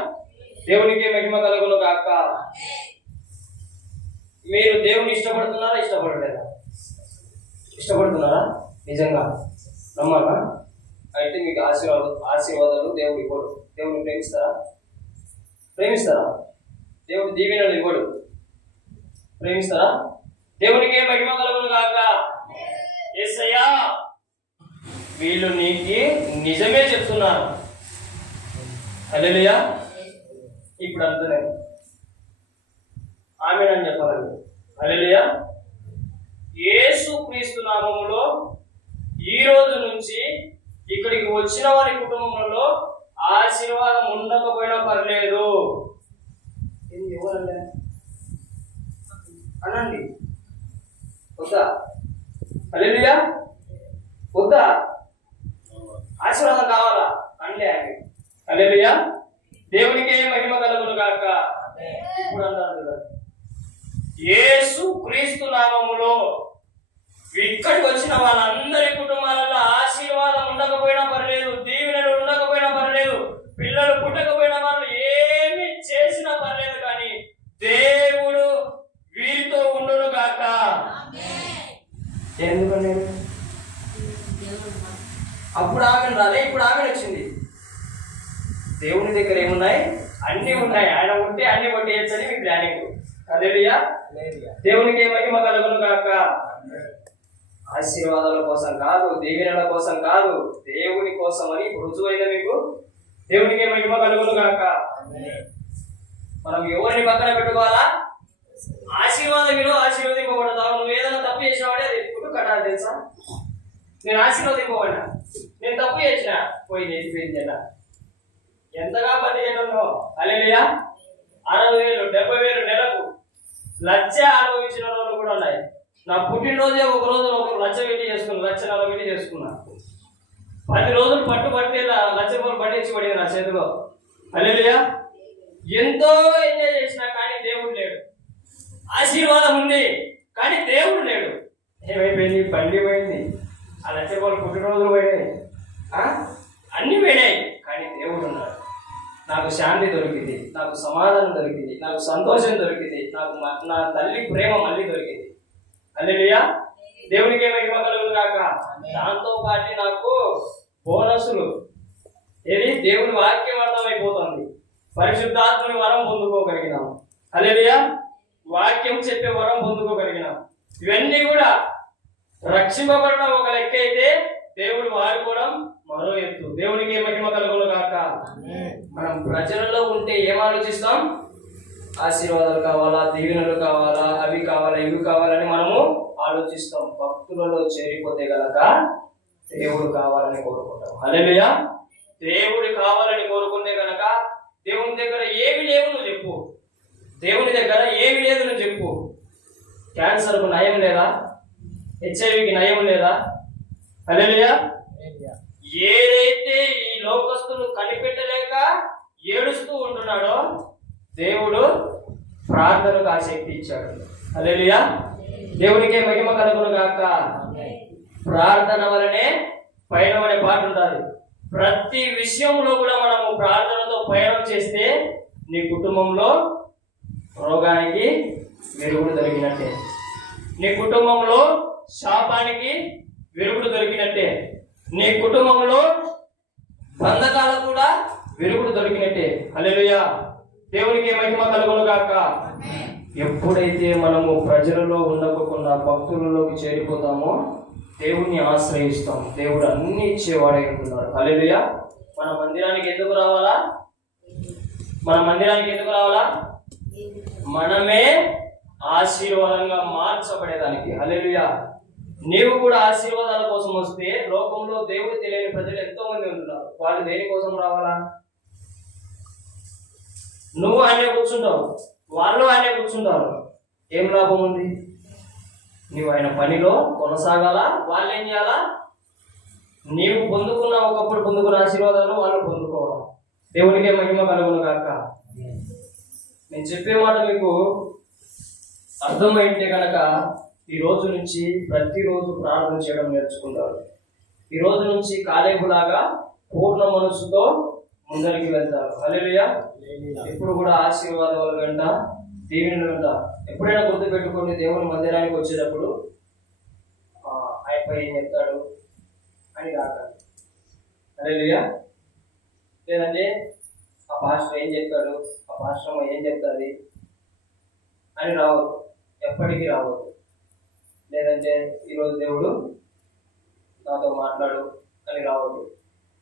దేవునికి మహిమ కలుగును గాక. మీరు దేవుని ఇష్టపడుతున్నారా? ఇష్టపడలేదా? ఇష్టపడుతున్నారా? నిజంగా నమ్మాలా? అయితే మీకు ఆశీర్వాదాలు దేవుడు ఇవ్వడు. దేవుని ప్రేమిస్తారా? దేవుడు దీవెనలు ఇవ్వడు. ప్రేమిస్తారా? దేవునికి మహిమ కలుగును గాక. యేసయ్యా, వీళ్ళు నీకు నిజమే చెప్తున్నారు. హల్లెలూయా. ఇప్పుడు అంతనే ఆమేన్ అని చెప్పాలండి. హల్లెలూయా. యేసు క్రీస్తు నామములో ఈ రోజు నుంచి ఇక్కడికి వచ్చిన వారి కుటుంబంలో ఆశీర్వాదం ఉండకపోయినా పర్లేదు. ఎవరండి అనండి. వద్దా? హల్లెలూయా. వద్దా? ఆశీర్వాదం కావాలా? అంటే అని. హల్లెలూయా. దేవునికే మహిమ కలుగును గాక. ఇప్పుడు అన్నారు యేసు క్రీస్తు నామములో ఇక్కడికి వచ్చిన వాళ్ళందరి కుటుంబాలలో ఆశీర్వాదం ఉండకపోయినా పర్లేదు, దీవెనలు ఉండకపోయినా పర్లేదు, పిల్లలు పుట్టకపోయినా వాళ్ళు ఏమి చేసినా పర్లేదు, కానీ దేవుడు వీరితో ఉండును గాక. ఎందుకండి? అప్పుడు ఆమె రాలే, ఇప్పుడు ఆమె వచ్చింది. దేవుని దగ్గర ఏమున్నాయి? అన్ని ఉన్నాయి. ఆయన ఉంటే అన్ని కొట్టేయచ్చని మీ ప్లానింగ్. హల్లెలూయా. దేవునికి మహిమ కలుగును గాక. ఆశీర్వాదాల కోసం కాదు, దీవెనల కోసం కాదు, దేవుని కోసం అని రుజువైన మీకు దేవునికి మహిమ కలుగును గాక. మనం ఎవరిని పక్కన పెట్టుకోవాలా? ఆశీర్వాదం ఆశీర్వదింపబడతావు. నువ్వు ఏదైనా తప్పు చేసినావంటే అది ఎప్పుడు కట్టాలి తెలుసా? నేను ఆశీర్వదింపబడినా, నేను తప్పు చేసిన పోయి నేర్చిపోయింది అన్న ఎంతగా పని చేయడంలో. హల్లెలూయా. 60,000 70,000 నెలకు లక్ష అనుభవించిన రోజులు కూడా ఉన్నాయి. నా పుట్టినరోజే ఒక రోజు 1,00,000 పెట్టి చేసుకున్నా, 1,40,000 పెట్టి చేసుకున్నా. 10 రోజులు పట్టుబడితే 1,00,000 రూపాయలు పట్టించి పడింది నా చేతిలో. హల్లెలూయా. ఎంతో ఎంజాయ్ చేసినా కానీ దేవుడు లేడు. ఆశీర్వాదం ఉంది కానీ దేవుడు లేడు. ఏమైపోయింది? బండి పోయింది, ఆ 1,00,000 రూపాయలు పుట్టినరోజులు పోయినాయి, అన్ని పోయినాయి, కానీ దేవుడు ఉన్నాడు. నాకు శాంతి దొరికింది, నాకు సమాధానం దొరికింది, నాకు సంతోషం దొరికింది, నాకు నా తల్లి ప్రేమ మళ్ళీ దొరికింది. హల్లెలూయా. దేవునికి మహిమ కలుగును గాక. దాంతో పాటు నాకు బోనసులు ఏది? దేవుని వాక్యం అర్థమైపోతుంది. పరిశుద్ధాత్మని వరం పొందుకోగలిగినాం. హల్లెలూయా. వాక్యం చెప్పే వరం పొందుకోగలిగినాం. ఇవన్నీ కూడా రక్షింపబడడం ఒక లెక్క అయితే దేవుడు వాడుకోవడం మరో ఎత్తు. దేవునికి మహిమ కలుగును గాక. మనం ప్రజలలో ఉంటే ఏం ఆలోచిస్తాం? ఆశీర్వాదాలు కావాలా, దీవెనలు కావాలా, అవి కావాలా, ఇవి కావాలని మనము ఆలోచిస్తాం. భక్తులలో చేరిపోతే గనక దేవుడు కావాలని కోరుకుంటాం. హల్లెలూయా. దేవుడు కావాలని కోరుకుంటే గనక దేవుని దగ్గర ఏమి లేవు నువ్వు చెప్పు. దేవుని దగ్గర ఏమి లేదు నువ్వు చెప్పు. క్యాన్సర్కు నయం లేదా? హెచ్ఐవికి నయం లేదా? హల్లెలూయా. ఏదైతే ఈ లోకస్తులు కనిపెట్టలేక ఏడుస్తూ ఉంటున్నాడో దేవుడు ప్రార్థనకు ఆ శక్తి ఇచ్చాడు. హల్లెలూయా. దేవునికే మహిమ కలుగును గాక. ప్రార్థన వలనే పయనం అనే పాట ఉంటుంది. ప్రతి విషయంలో కూడా మనము ప్రార్థనతో పయనం చేస్తే నీ కుటుంబంలో రోగానికి విరుగుడు దొరికినట్టే, నీ కుటుంబంలో శాపానికి విరుగుడు దొరికినట్టే, నీ కుటుంబంలో బంధకాలకు కూడా విరుగుడు దొరికినట్టే. హల్లెలూయా. దేవునికి మహిమ కలుగును గాక. ఎప్పుడైతే మనము ప్రజలలో ఉండకుండా భక్తులలోకి చేరిపోతామో దేవుణ్ణి ఆశ్రయిస్తాం. దేవుడు అన్ని ఇచ్చేవాడే ఉంటున్నాడు. హల్లెలూయా. మన మందిరానికి ఎందుకు రావాలా? మనమే ఆశీర్వాదంగా మార్చబడేదానికి. హల్లెలూయా. నీవు కూడా ఆశీర్వాదాల కోసం వస్తే లోకంలో దేవుడు తెలియని ప్రజలు ఎంతో మంది ఉంటున్నారు. వాళ్ళు దేనికోసం రావాలా? నువ్వు ఆయనే కూర్చుంటావు, వాళ్ళు ఆయనే కూర్చుంటారు. ఏం లాభం ఉంది? నువ్వు ఆయన పనిలో కొనసాగాల, వాళ్ళు ఏం చేయాలా? నీవు ఒకప్పుడు పొందుకున్న ఆశీర్వాదాలు వాళ్ళు పొందుకోవాలి. దేవునికే మహిమ కలుగును గాక. నేను చెప్పే మాట మీకు అర్థమైంటే కనుక ఈ రోజు నుంచి ప్రతిరోజు ప్రార్థన చేయడం నేర్చుకుంటారు. ఈ రోజు నుంచి కాలేబులాగా పూర్ణ మనస్సుతో ముందరికి వెళ్తారు. హల్లెలూయా. ఎప్పుడు కూడా ఆశీర్వాదాల వెంట, దీవెనల వెంట. ఎప్పుడైనా గుర్తుపెట్టుకోండి, దేవుని మందిరానికి వచ్చేటప్పుడు ఆయన ఏం చెప్తాడు అని రాకండి. హల్లెలూయా. లేదంటే ఆ పాస్టర్ ఏం చెప్తాడు, ఆ పాస్టర్ ఏం చెప్తుంది అని రావద్దు, ఎప్పటికీ రావద్దు. లేదంటే ఈరోజు దేవుడు నాతో మాట్లాడు అని రావద్దు.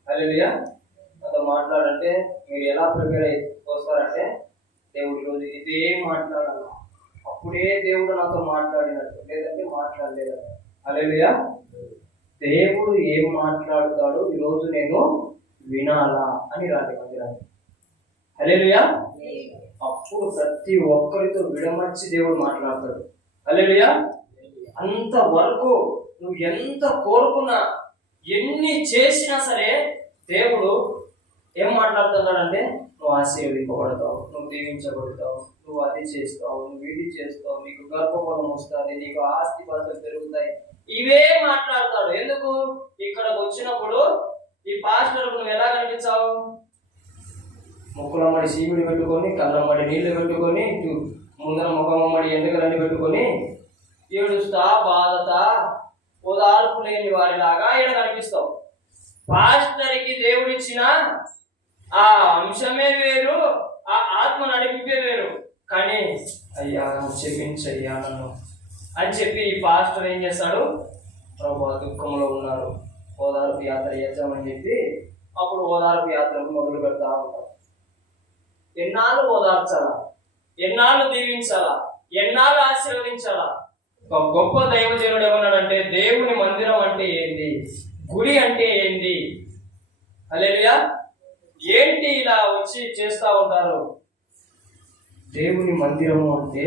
హల్లెలూయా. నాతో మాట్లాడంటే మీరు ఎలా ప్రిపేర్ అయి వస్తారంటే, దేవుడు ఈరోజు ఇదే మాట్లాడాలి, అప్పుడే దేవుడు నాతో మాట్లాడినట్టు, లేదంటే మాట్లాడలేదు. హల్లెలూయా. దేవుడు ఏం మాట్లాడుతాడో ఈరోజు నేను వినాలా అని రాలి మందిరానికి. హల్లెలూయా. అప్పుడు ప్రతి ఒక్కరితో విడమర్చి దేవుడు మాట్లాడతాడు. హల్లెలూయా. అంతవరకు నువ్వు ఎంత కోరుకున్నా, ఎన్ని చేసినా సరే దేవుడు ఏం మాట్లాడుతున్నాడంటే, నువ్వు ఆశీర్వదింపబడతావు, నువ్వు దీవించబడతావు, నువ్వు అది చేస్తావు, నువ్వు ఇది చేస్తావు, నీకు గర్భఫలం వస్తుంది, నీకు ఆస్తి పాస్తులు పెరుగుతాయి, ఇవే మాట్లాడతాడు. ఎందుకు? ఇక్కడికి వచ్చినప్పుడు ఈ పాస్టర్కు నువ్వు ఎలా కనిపించావు? ముక్కులమ్మడి సీమిడి పెట్టుకొని, కళ్ళమ్మడి నీళ్లు పెట్టుకొని, ముందర ముఖమమ్మడి ఎండుకలన్నీ పెట్టుకొని ఏడుస్తా బాధతా ఓదార్పు లేని వారిలాగా ఈడ కనిపిస్తావు. పాస్టర్కి దేవుడిచ్చిన ఆ అంశమే వేరు, ఆ ఆత్మ నడిపే వేరు. కానీ అయ్యా క్షమించయ్యా నన్ను అని చెప్పి ఈ పాస్టర్ ఏం చేస్తాడు? ప్రభు దుఃఖంలో ఉన్నారు, ఓదార్పు యాత్ర చేద్దామని చెప్పి అప్పుడు ఓదార్పు యాత్రకు మొదలు పెడతా ఉంటారు. ఎన్నాళ్ళు ఓదార్చాలా, ఎన్నాళ్ళు దీవించాలా, ఎన్నాళ్ళు ఆశీర్వదించాలా? ఒక గొప్ప దైవజనుడు ఏమన్నాడంటే, దేవుని మందిరం అంటే ఏంటి, గుడి అంటే ఏంటి? హల్లెలూయా. ఏంటి ఇలా వచ్చి చేస్తూ ఉంటారు? దేవుని మందిరము అంటే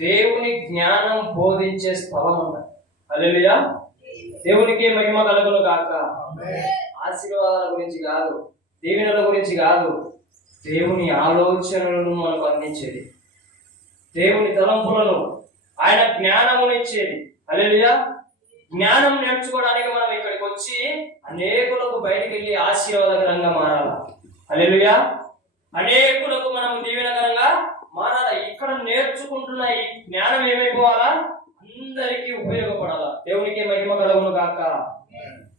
దేవుని జ్ఞానం బోధించే స్థలం అంట. హల్లెలూయా. దేవునికి మహిమ కలుగును గాక. ఆశీర్వాదాల గురించి కాదు, దీవెనల గురించి కాదు, దేవుని ఆలోచనలను మనకు అందించేది, దేవుని తలంపులను, ఆయన జ్ఞానమునిచ్చేది. హల్లెలూయా. జ్ఞానం నేర్చుకోవడానికి మనం ఇక్కడికి వచ్చి అనేకులకు బయటికి వెళ్ళి ఆశీర్వాదకరంగా మారాలి. హల్లెలూయా. అనేకులకు మనం దీవెనకరంగా మారాలి. ఇక్కడ నేర్చుకుంటున్న ఈ జ్ఞానం ఏమైపోవాలా? అందరికీ ఉపయోగపడాలా. దేవునికి మహిమ కలుగును గాక.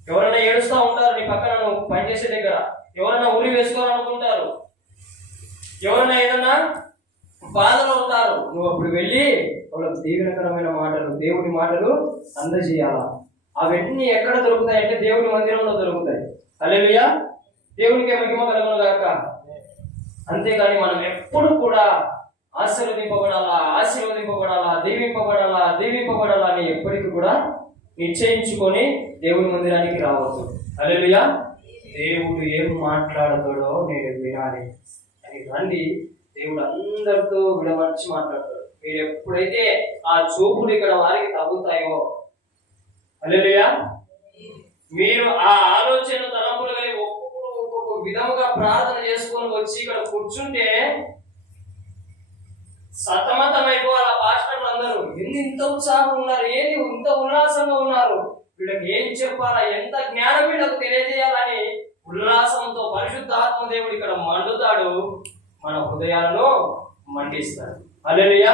ఎవరైనా ఏడుస్తూ ఉంటారు నీ పక్కన, నువ్వు పనిచేసే దగ్గర ఎవరైనా ఉరి వేసుకోవాలనుకుంటారు, ఎవరైనా ఏదన్నా బాధలో ఉంటారు, నువ్వు అప్పుడు వెళ్ళి వాళ్ళకు దీవెనకరమైన మాటలు, దేవుని మాటలు అందజేయాలా. అవన్నీ ఎక్కడ దొరుకుతాయంటే దేవుని మందిరంలో దొరుకుతాయి. హల్లెలూయా. దేవునికి మహిమ కలుగును గాక. అంతేగాని మనం ఎప్పుడు కూడా ఆశీర్వదింపబడాలా, ఆశీర్వదింపబడాలా, దీవింపబడాలా అని ఎప్పటికీ కూడా నిశ్చయించుకొని దేవుని మందిరానికి రావద్దు. హల్లెలూయా. దేవుడు ఏం మాట్లాడతాడో నేను వినాలి అని రండి. దేవుడు అందరితో విడమర్చి మాట్లాడతాడు. మీరు ఎప్పుడైతే ఆ చూపులు ఇక్కడ వారికి తగ్గుతాయో, హల్లెలూయా, మీరు ఆ ఆలోచన తలంపులు కలిగి ఒక్కొక్క విధముగా ప్రార్థన చేసుకొని వచ్చి ఇక్కడ కూర్చుంటే సతమతమైపోవాలి. పాస్టర్లు అందరూ ఇంత ఉత్సాహం ఉన్నారు, ఏంటి ఇంత ఉల్లాసంగా ఉన్నారు, వీళ్ళకి ఏం చెప్పాలా, ఎంత జ్ఞానం వీళ్ళకు తెలియజేయాలని ఉల్లాసంతో పరిశుద్ధాత్మ దేవుడు ఇక్కడ మండుతాడు, మన హృదయాలను మండిస్తాడు. హల్లెలూయా.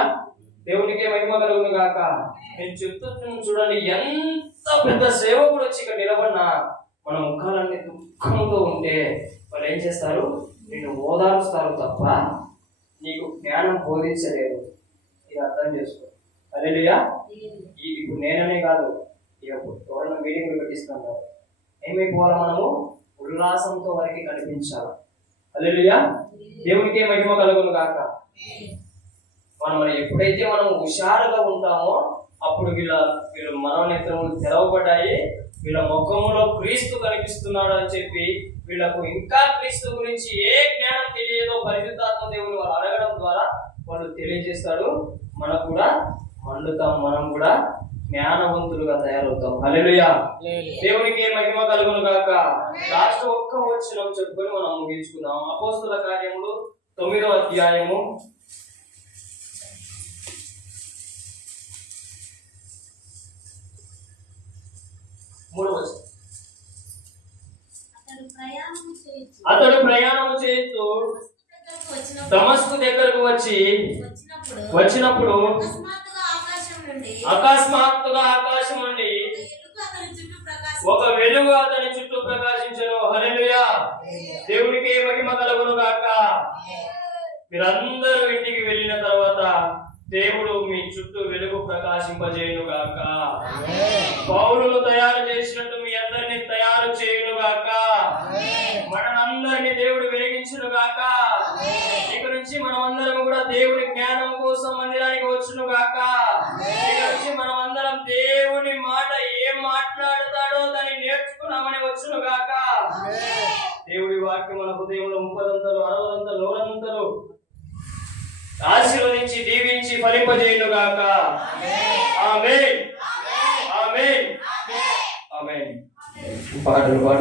దేవునికి మహిమ కలుగును గాక. నేను చెప్తున్నాను చూడండి, ఎంత పెద్ద సేవకుడు వచ్చి ఇక్కడ నిలబడినా మన ముఖాలన్నీ దుఃఖంతో ఉంటే వాళ్ళు ఏం చేస్తారు? నిన్ను ఓదారుస్తారు తప్ప నీకు జ్ఞానం బోధించలేదు. ఇది అర్థం చేసుకో. హల్లెలూయా. ఇప్పుడు నేననే కాదు, ఎవరైనా మీటింగ్లు పెట్టిస్తున్నారు, ఏమైపోవాలా? మనము ఉల్లాసంతో వారికి కనిపించాలి. హల్లెలూయా. దేవునికి మహిమ కలుగును గాక. మనం ఎప్పుడైతే మనం హుషారుగా ఉంటామో అప్పుడు వీళ్ళ మనోనేత్రములు తెరవబడ్డాయి, వీళ్ళ ముఖములో క్రీస్తు కనిపిస్తున్నాడు అని చెప్పి వీళ్ళకు ఇంకా క్రీస్తు గురించి ఏ జ్ఞానం తెలియదో పరిశుద్ధాత్మ దేవుని వారు అడగడం ద్వారా వాళ్ళు తెలియజేస్తాడు. మనకు కూడా మండుతాం, మనం కూడా జ్ఞానవంతులుగా తయారవుతాం. హల్లెలూయా. దేవునికి మహిమ కలుగును గాక. లాస్ట్ ఒక్క వచనం చెప్పుకొని మనం ముగించుకుందాం. అపోస్తుల కార్యములు 9వ అధ్యాయము అతడు ప్రయాణము చేస్తూ దమస్కు దగ్గరకు వచ్చినప్పుడు అకస్మాత్తుగా ఆకాశం నుండి ఒక వెలుగు అతని చుట్టూ ప్రకాశించెను. హల్లెలూయా, దేవునికి మహిమ కలుగును గాక. మీరందరూ ఇంటికి వెళ్ళిన తర్వాత దేవుడు మీ చుట్టూ వెలుగు ప్రకాశింపజేయును గాక. పౌలును తయారు చేసినట్టు మీ అందరినీ తయారు చేయును గాక. మనందరినీ దేవుడు వెలిగించును గాక. ఇక నుంచి మనం అందరం కూడా దేవుని జ్ఞానం కోసం మందిరానికి వచ్చును గాక. ఇక నుంచి మనం అందరం దేవుని మాట ఏం మాట్లాడతాడో దాన్ని నేర్చుకున్నామని వచ్చును గాక. దేవుడి వాక్యం మన హృదయంలో 30 60 100 ఆశీర్వదించి దీవించి ఫలింపజేయును గాక. ఆమేన్, ఆమేన్, ఆమేన్. పాటలు